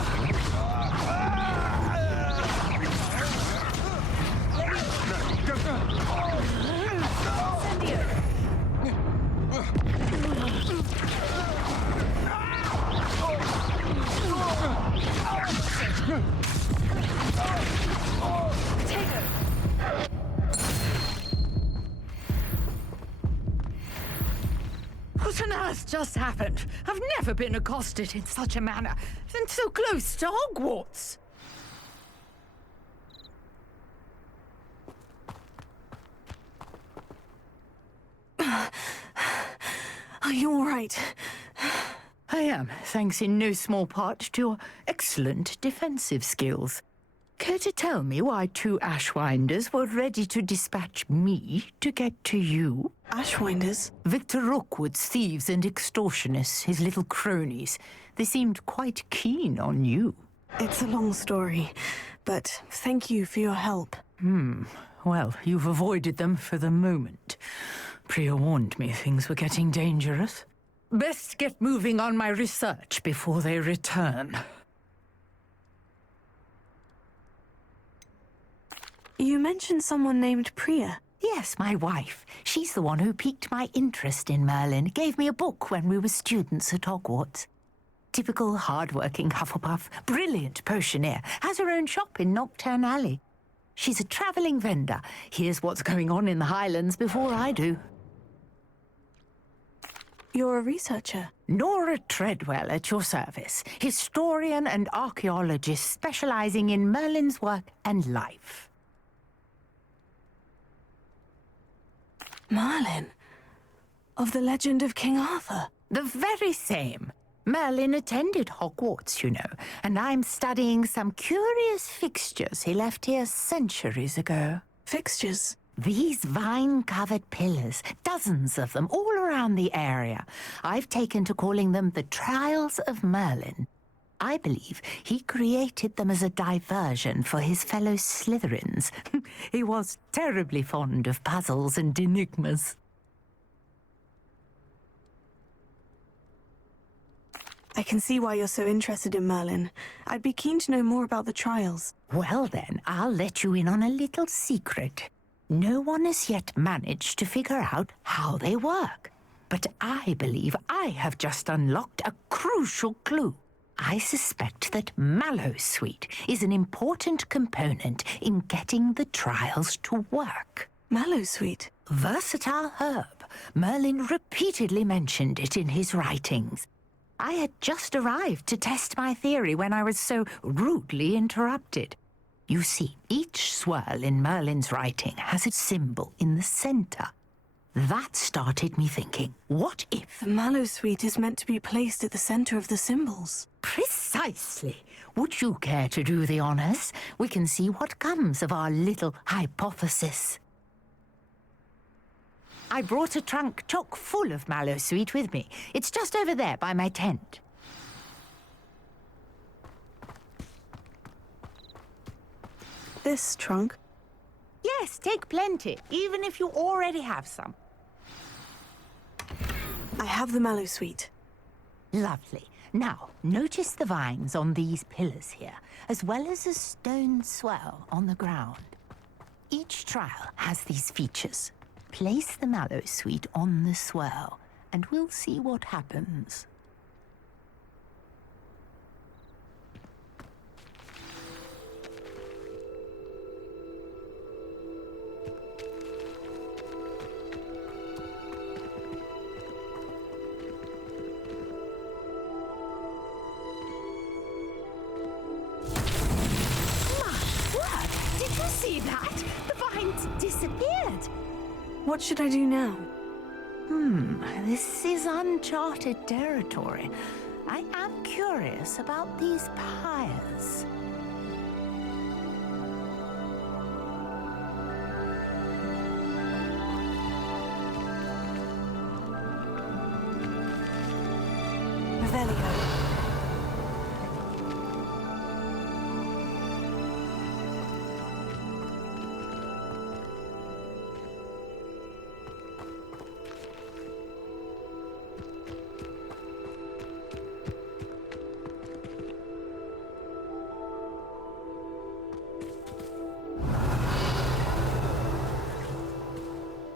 What on earth just happened? I've never been accosted in such a manner, and so close to Hogwarts. Are you all right? I am, thanks in no small part to your excellent defensive skills. Care to tell me why 2 Ashwinders were ready to dispatch me to get to you? Ashwinders? Victor Rookwood's thieves and extortionists, his little cronies. They seemed quite keen on you. It's a long story, but thank you for your help. Well, you've avoided them for the moment. Priya warned me things were getting dangerous. Best get moving on my research before they return. You mentioned someone named Priya. Yes, my wife. She's the one who piqued my interest in Merlin. Gave me a book when we were students at Hogwarts. Typical hard-working Hufflepuff, brilliant potioneer, has her own shop in Nocturne Alley. She's a travelling vendor. Hears what's going on in the Highlands before I do. You're a researcher? Nora Treadwell at your service. Historian and archaeologist specialising in Merlin's work and life. Merlin? Of the legend of King Arthur? The very same. Merlin attended Hogwarts, you know, and I'm studying some curious fixtures he left here centuries ago. Fixtures? These vine-covered pillars, dozens of them, all around the area. I've taken to calling them the Trials of Merlin. I believe he created them as a diversion for his fellow Slytherins. He was terribly fond of puzzles and enigmas. I can see why you're so interested in Merlin. I'd be keen to know more about the trials. Well then, I'll let you in on a little secret. No one has yet managed to figure out how they work. But I believe I have just unlocked a crucial clue. I suspect that Mallowsweet is an important component in getting the trials to work. Mallowsweet? Versatile herb. Merlin repeatedly mentioned it in his writings. I had just arrived to test my theory when I was so rudely interrupted. You see, each swirl in Merlin's writing has a symbol in the center. That started me thinking, what if... The Mallowsweet is meant to be placed at the center of the symbols. Precisely. Would you care to do the honors? We can see what comes of our little hypothesis. I brought a trunk chock full of Mallowsweet with me. It's just over there by my tent. This trunk? Yes, take plenty, even if you already have some. I have the Mallowsweet. Lovely. Now, notice the vines on these pillars here, as well as a stone swell on the ground. Each trial has these features. Place the Mallowsweet on the swell, and we'll see what happens. Did you see that? The vines disappeared. What should I do now? This is uncharted territory. I am curious about these pyres.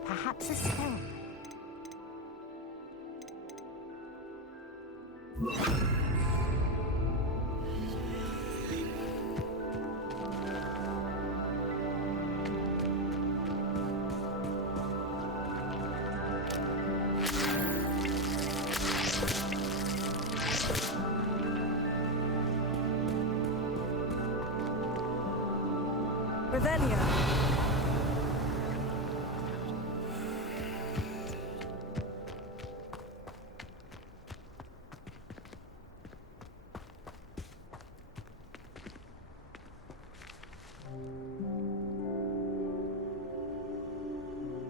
Perhaps a spell. Revelio.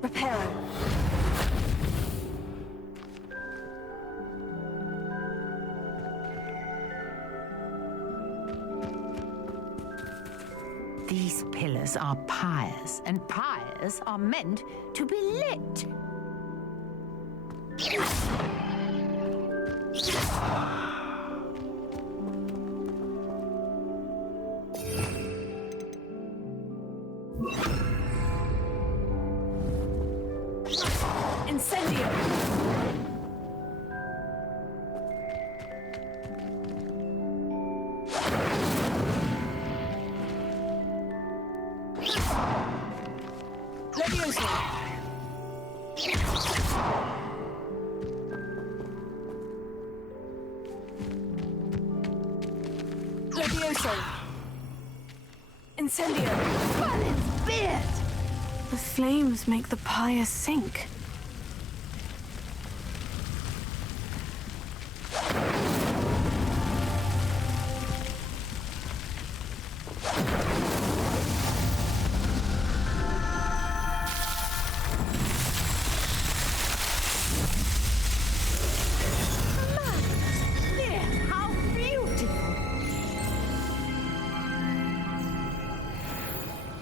Reparo. These pillars are pyres, and pyres are meant to be lit. Incendio. Levioso. Levioso. Incendio. Balin's beard! The flames make the pyre sink.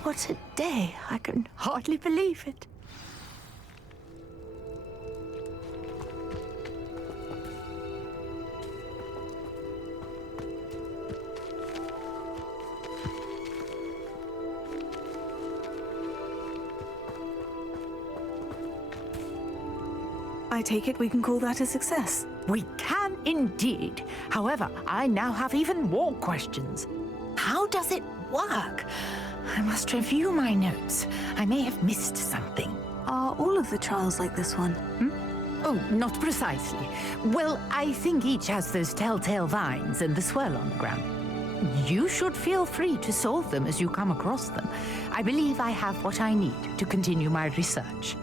What a day! I can hardly believe it. I take it we can call that a success. We can indeed. However, I now have even more questions. How does it work? I must review my notes. I may have missed something. Are all of the trials like this one? Oh, not precisely. Well, I think each has those telltale vines and the swirl on the ground. You should feel free to solve them as you come across them. I believe I have what I need to continue my research.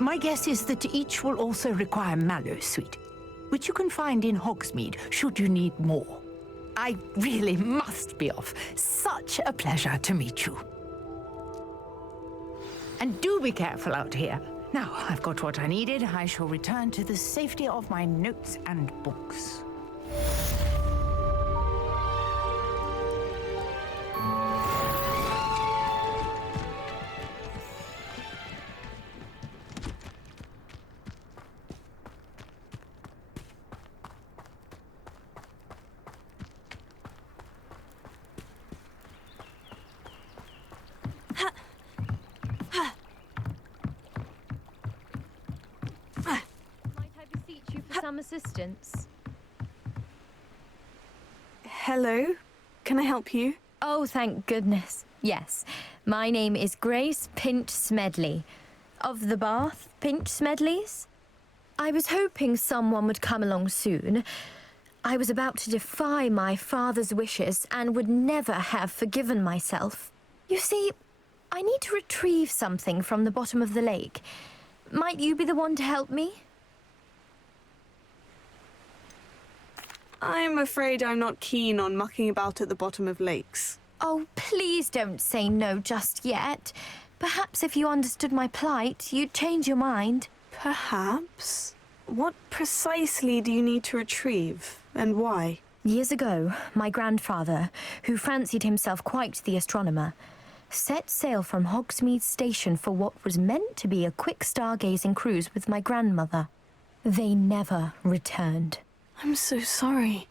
My guess is that each will also require mallow sweet, which you can find in Hogsmeade should you need more. I really must be off. Such a pleasure to meet you. And do be careful out here. Now I've got what I needed, I shall return to the safety of my notes and books. Some assistance. Hello? Can I help you? Oh, thank goodness. Yes. My name is Grace Pinch Smedley. Of the Bath Pinch Smedleys. I was hoping someone would come along soon. I was about to defy my father's wishes and would never have forgiven myself. You see, I need to retrieve something from the bottom of the lake. Might you be the one to help me? I'm afraid I'm not keen on mucking about at the bottom of lakes. Oh, please don't say no just yet. Perhaps if you understood my plight, you'd change your mind. Perhaps? What precisely do you need to retrieve, and why? Years ago, my grandfather, who fancied himself quite the astronomer, set sail from Hogsmeade Station for what was meant to be a quick stargazing cruise with my grandmother. They never returned. I'm so sorry.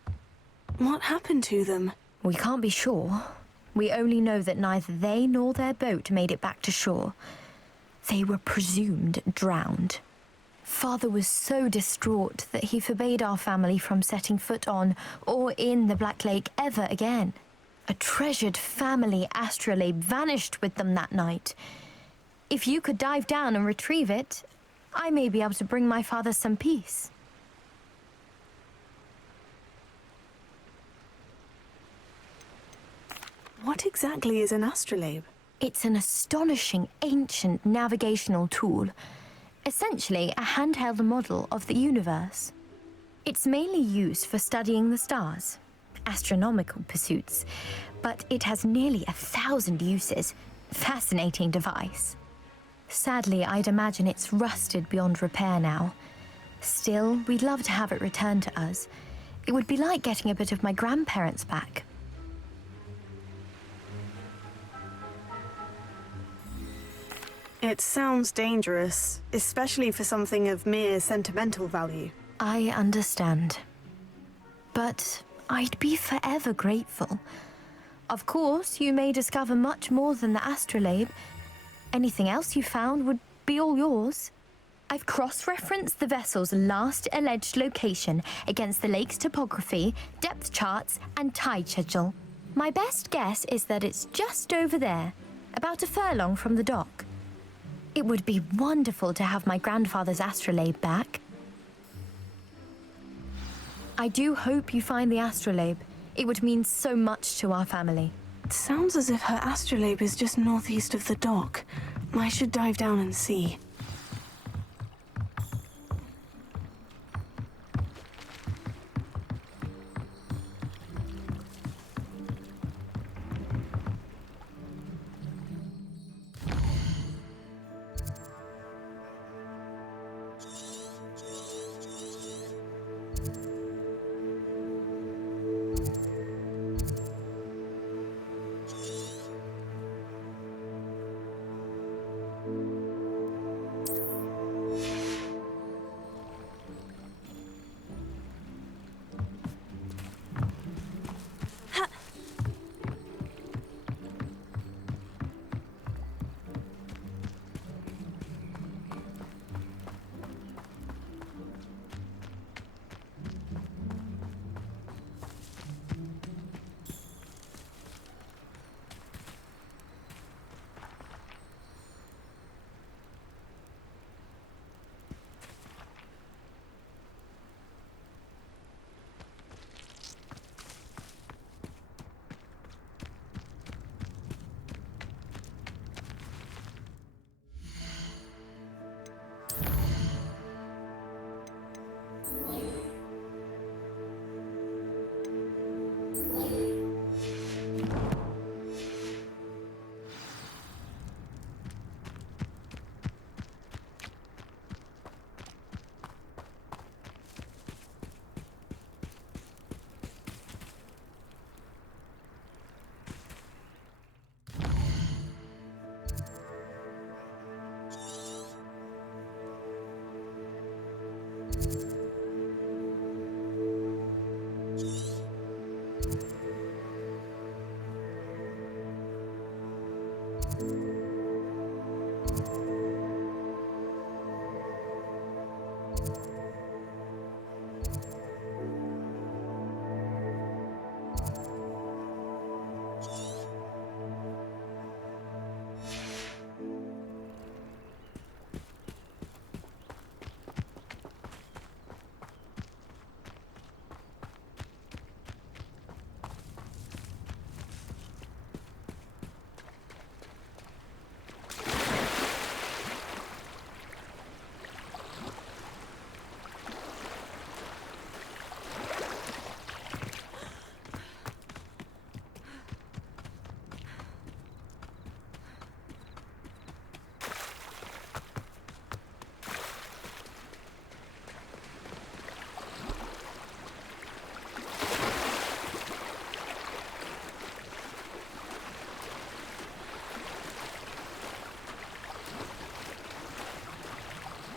What happened to them? We can't be sure. We only know that neither they nor their boat made it back to shore. They were presumed drowned. Father was so distraught that he forbade our family from setting foot on or in the Black Lake ever again. A treasured family astrolabe vanished with them that night. If you could dive down and retrieve it, I may be able to bring my father some peace. What exactly is an astrolabe? It's an astonishing ancient navigational tool. Essentially, a handheld model of the universe. It's mainly used for studying the stars, astronomical pursuits, but it has nearly 1,000 uses. Fascinating device. Sadly, I'd imagine it's rusted beyond repair now. Still, we'd love to have it returned to us. It would be like getting a bit of my grandparents back. It sounds dangerous, especially for something of mere sentimental value. I understand. But I'd be forever grateful. Of course, you may discover much more than the astrolabe. Anything else you found would be all yours. I've cross-referenced the vessel's last alleged location against the lake's topography, depth charts, and tide schedule. My best guess is that it's just over there, about a furlong from the dock. It would be wonderful to have my grandfather's astrolabe back. I do hope you find the astrolabe. It would mean so much to our family. It sounds as if her astrolabe is just northeast of the dock. I should dive down and see.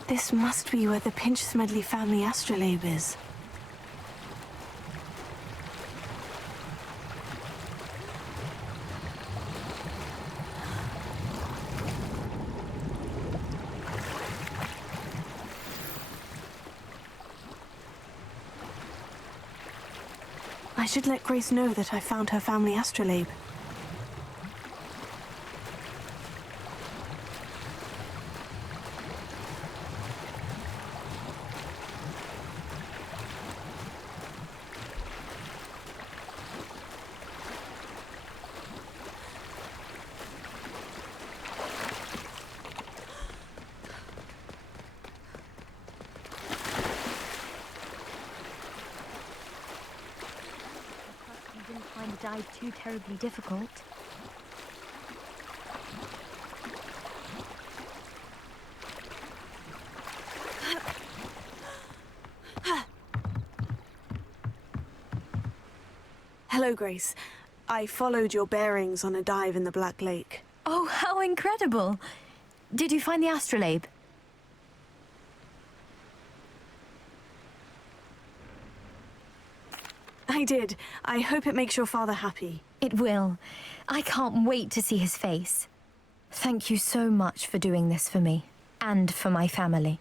This must be where the Pinch Smedley family astrolabe is. I should let Grace know that I found her family astrolabe. Too terribly difficult. Hello, Grace. I followed your bearings on a dive in the Black Lake. Oh, how incredible! Did you find the astrolabe? I did. I hope it makes your father happy. It will. I can't wait to see his face. Thank you so much for doing this for me, and for my family.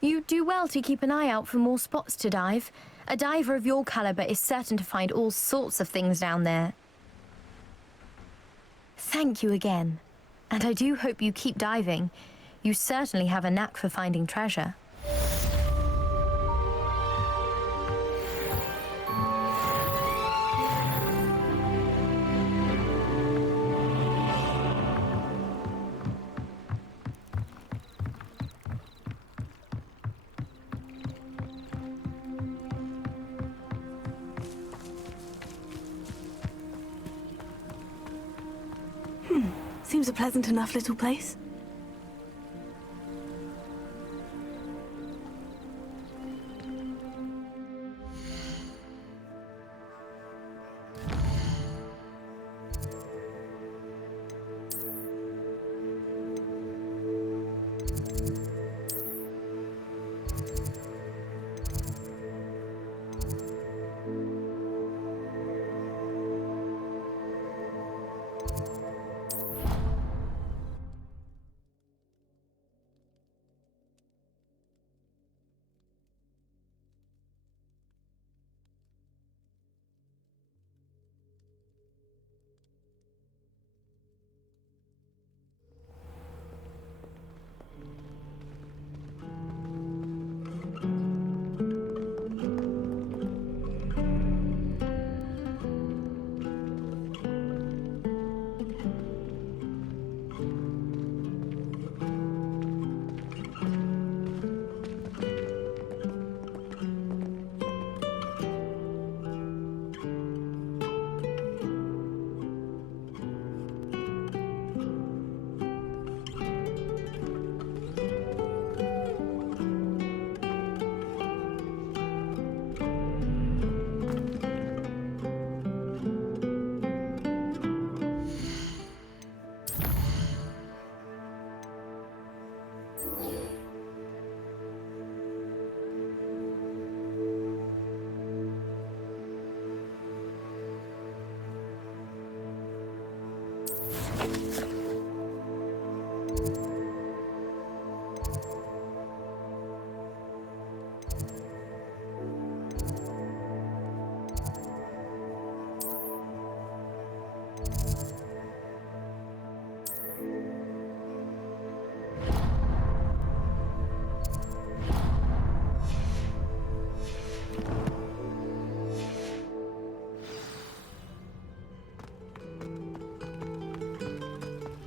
You do well to keep an eye out for more spots to dive. A diver of your caliber is certain to find all sorts of things down there. Thank you again. And I do hope you keep diving. You certainly have a knack for finding treasure. Seems a pleasant enough little place.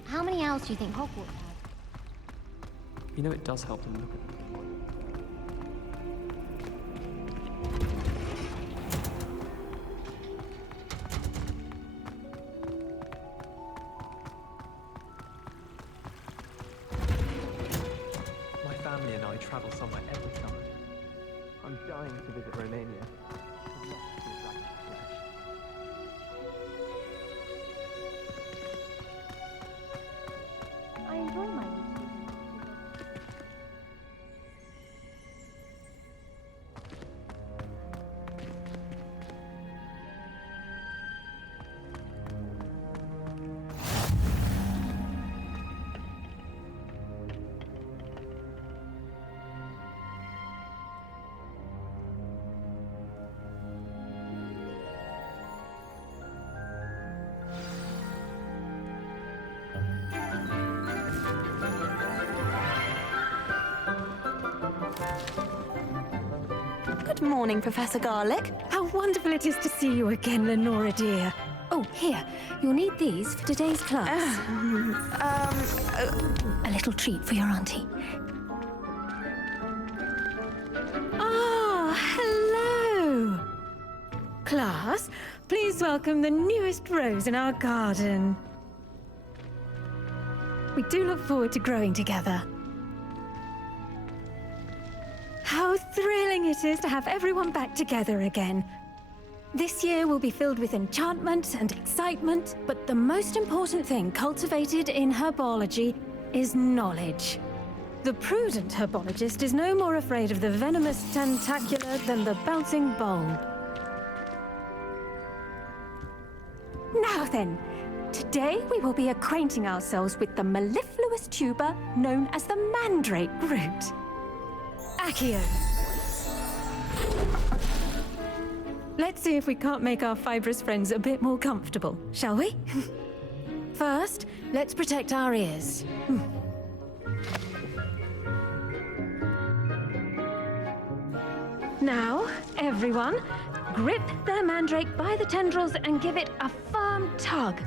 How many owls do you think Hogwarts has? You know, it does help to look at them. My family and I travel somewhere every summer. I'm dying to visit Romania. I'd love to see a dragon's flesh. I enjoy my morning, Professor Garlick. How wonderful it is to see you again, Lenora dear. Oh, here, you'll need these for today's class. A little treat for your auntie. Ah, hello! Class, please welcome the newest rose in our garden. We do look forward to growing together. How thrilling it is to have everyone back together again. This year will be filled with enchantment and excitement, but the most important thing cultivated in herbology is knowledge. The prudent herbologist is no more afraid of the venomous tentacula than the bouncing bulb. Now then, today we will be acquainting ourselves with the mellifluous tuber known as the mandrake root. Accio. Let's see if we can't make our fibrous friends a bit more comfortable, shall we? First, let's protect our ears. Now, everyone, grip their mandrake by the tendrils and give it a firm tug.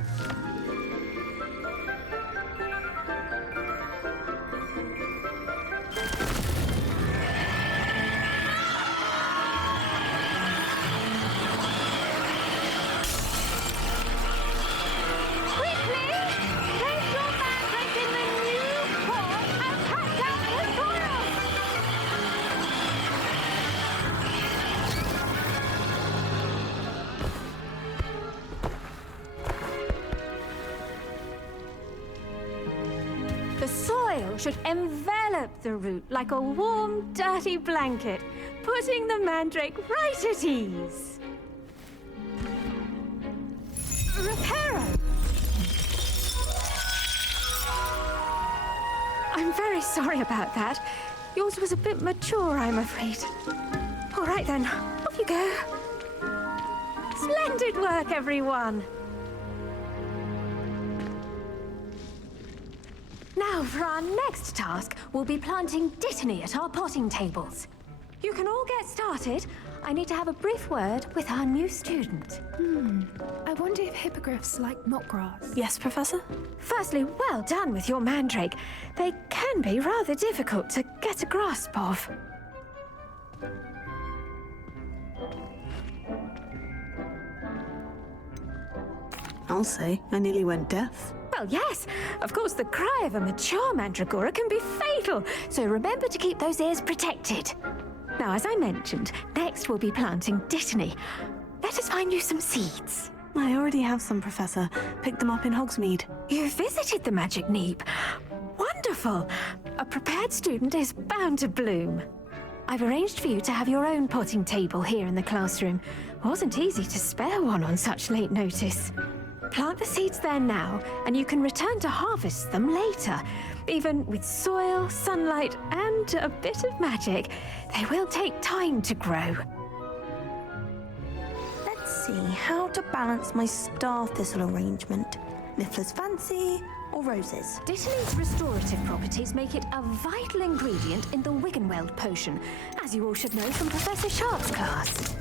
Should envelop the root like a warm, dirty blanket, putting the mandrake right at ease. Reparo! I'm very sorry about that. Yours was a bit mature, I'm afraid. All right then, off you go. Splendid work, everyone! Now, for our next task, we'll be planting dittany at our potting tables. You can all get started. I need to have a brief word with our new student. I wonder if hippogriffs like knotgrass. Yes, Professor? Firstly, well done with your mandrake. They can be rather difficult to get a grasp of. I'll say, I nearly went deaf. Well, yes. Of course, the cry of a mature mandragora can be fatal, so remember to keep those ears protected. Now, as I mentioned, next we'll be planting dittany. Let us find you some seeds. I already have some, Professor. Picked them up in Hogsmeade. You visited the Magic Neep. Wonderful. A prepared student is bound to bloom. I've arranged for you to have your own potting table here in the classroom. Wasn't easy to spare one on such late notice. Plant the seeds there now, and you can return to harvest them later. Even with soil, sunlight, and a bit of magic, they will take time to grow. Let's see how to balance my star thistle arrangement. Niffler's fancy or roses? Dittany's restorative properties make it a vital ingredient in the Wiggenweld potion, as you all should know from Professor Sharp's class.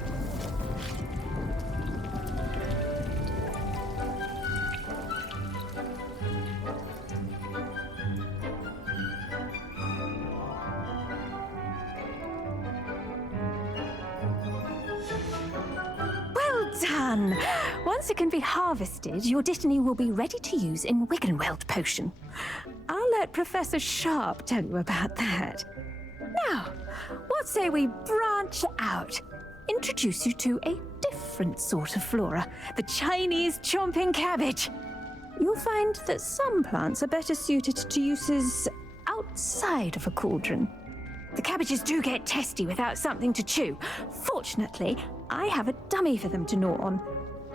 Done! Once it can be harvested, your dittany will be ready to use in Wiggenweld potion. I'll let Professor Sharp tell you about that. Now, what say we branch out? Introduce you to a different sort of flora, the Chinese chomping cabbage. You'll find that some plants are better suited to uses outside of a cauldron. The cabbages do get testy without something to chew. Fortunately, I have a dummy for them to gnaw on.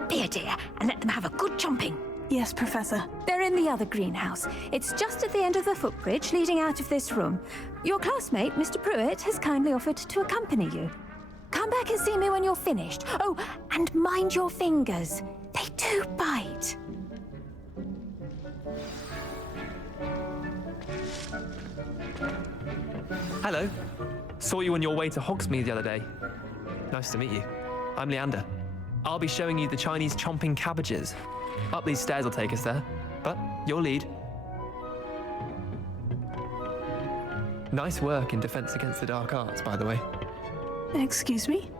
Be a dear and let them have a good chomping. Yes, Professor. They're in the other greenhouse. It's just at the end of the footbridge leading out of this room. Your classmate, Mr. Pruitt, has kindly offered to accompany you. Come back and see me when you're finished. Oh, and mind your fingers. They do bite. Hello. Saw you on your way to Hogsmeade the other day. Nice to meet you. I'm Leander. I'll be showing you the Chinese chomping cabbages. Up these stairs will take us there, but your lead. Nice work in Defense Against the Dark Arts, by the way. Excuse me?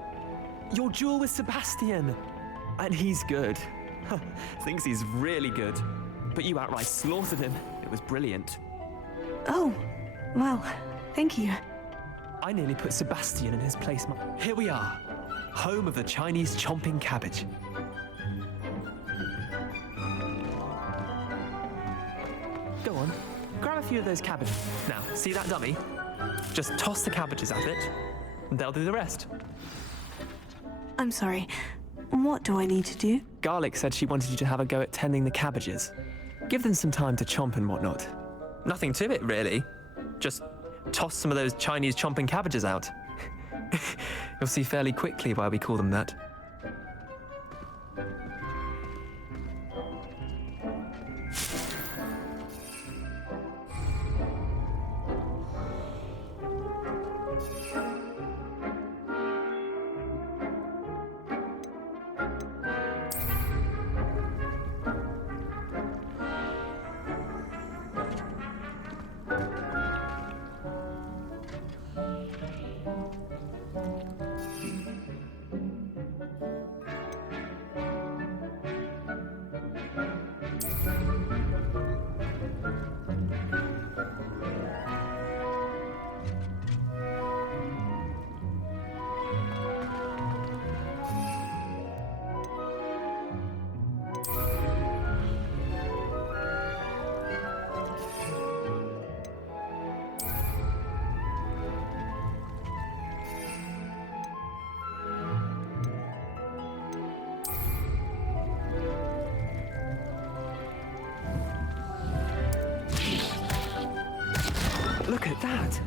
Your duel with Sebastian! And he's good. Thinks he's really good. But you outright slaughtered him. It was brilliant. Oh, well, thank you. I nearly put Sebastian in his place. Here we are, home of the Chinese chomping cabbage. Go on, grab a few of those cabbages. Now, see that dummy? Just toss the cabbages at it, and they'll do the rest. I'm sorry. What do I need to do? Garlic said she wanted you to have a go at tending the cabbages. Give them some time to chomp and whatnot. Nothing to it, really. Just toss some of those Chinese chomping cabbages out. You'll see fairly quickly why we call them that. Look at that!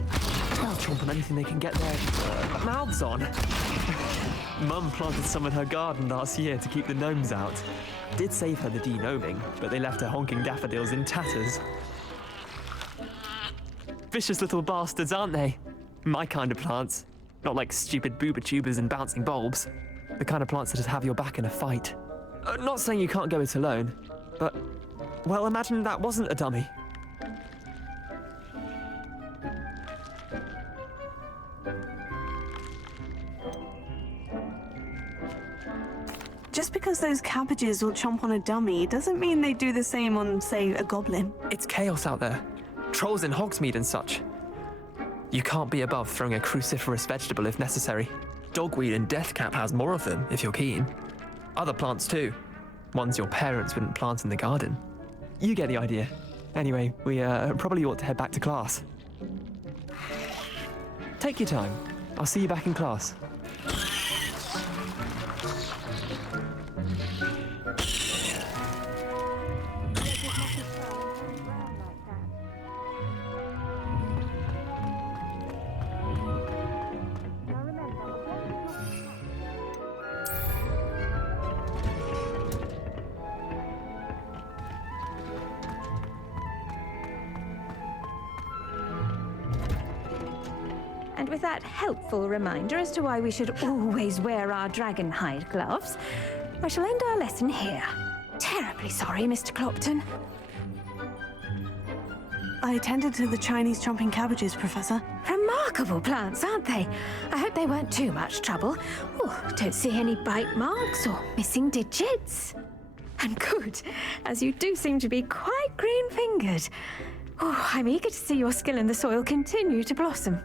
They'll chomp on anything they can get their mouths on. Mum planted some in her garden last year to keep the gnomes out. Did save her the de-gnoming, but they left her honking daffodils in tatters. Vicious little bastards, aren't they? My kind of plants. Not like stupid booba tubers and bouncing bulbs. The kind of plants that just have your back in a fight. Not saying you can't go it alone, but, well, imagine that wasn't a dummy. Just because those cabbages will chomp on a dummy doesn't mean they do the same on, say, a goblin. It's chaos out there. Trolls in Hogsmeade and such. You can't be above throwing a cruciferous vegetable if necessary. Dogweed and deathcap has more of them, if you're keen. Other plants too. Ones your parents wouldn't plant in the garden. You get the idea. Anyway, we probably ought to head back to class. Take your time. I'll see you back in class. And with that helpful reminder as to why we should always wear our dragon hide gloves, I shall end our lesson here. Terribly sorry, Mr. Clopton. I attended to the Chinese chomping cabbages, Professor. Remarkable plants, aren't they? I hope they weren't too much trouble. Oh, don't see any bite marks or missing digits. And good, as you do seem to be quite green-fingered. Oh, I'm eager to see your skill in the soil continue to blossom.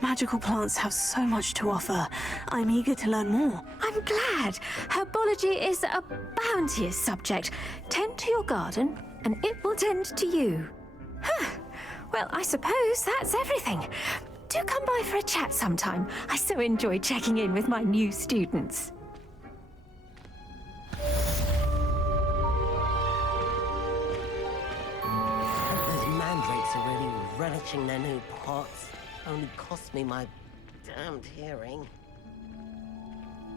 Magical plants have so much to offer. I'm eager to learn more. I'm glad. Herbology is a bounteous subject. Tend to your garden, and it will tend to you. Huh. Well, I suppose that's everything. Do come by for a chat sometime. I so enjoy checking in with my new students. Those mandrakes are really relishing their new pots. Only cost me my damned hearing.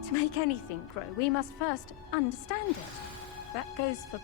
To make anything grow, we must first understand it. That goes for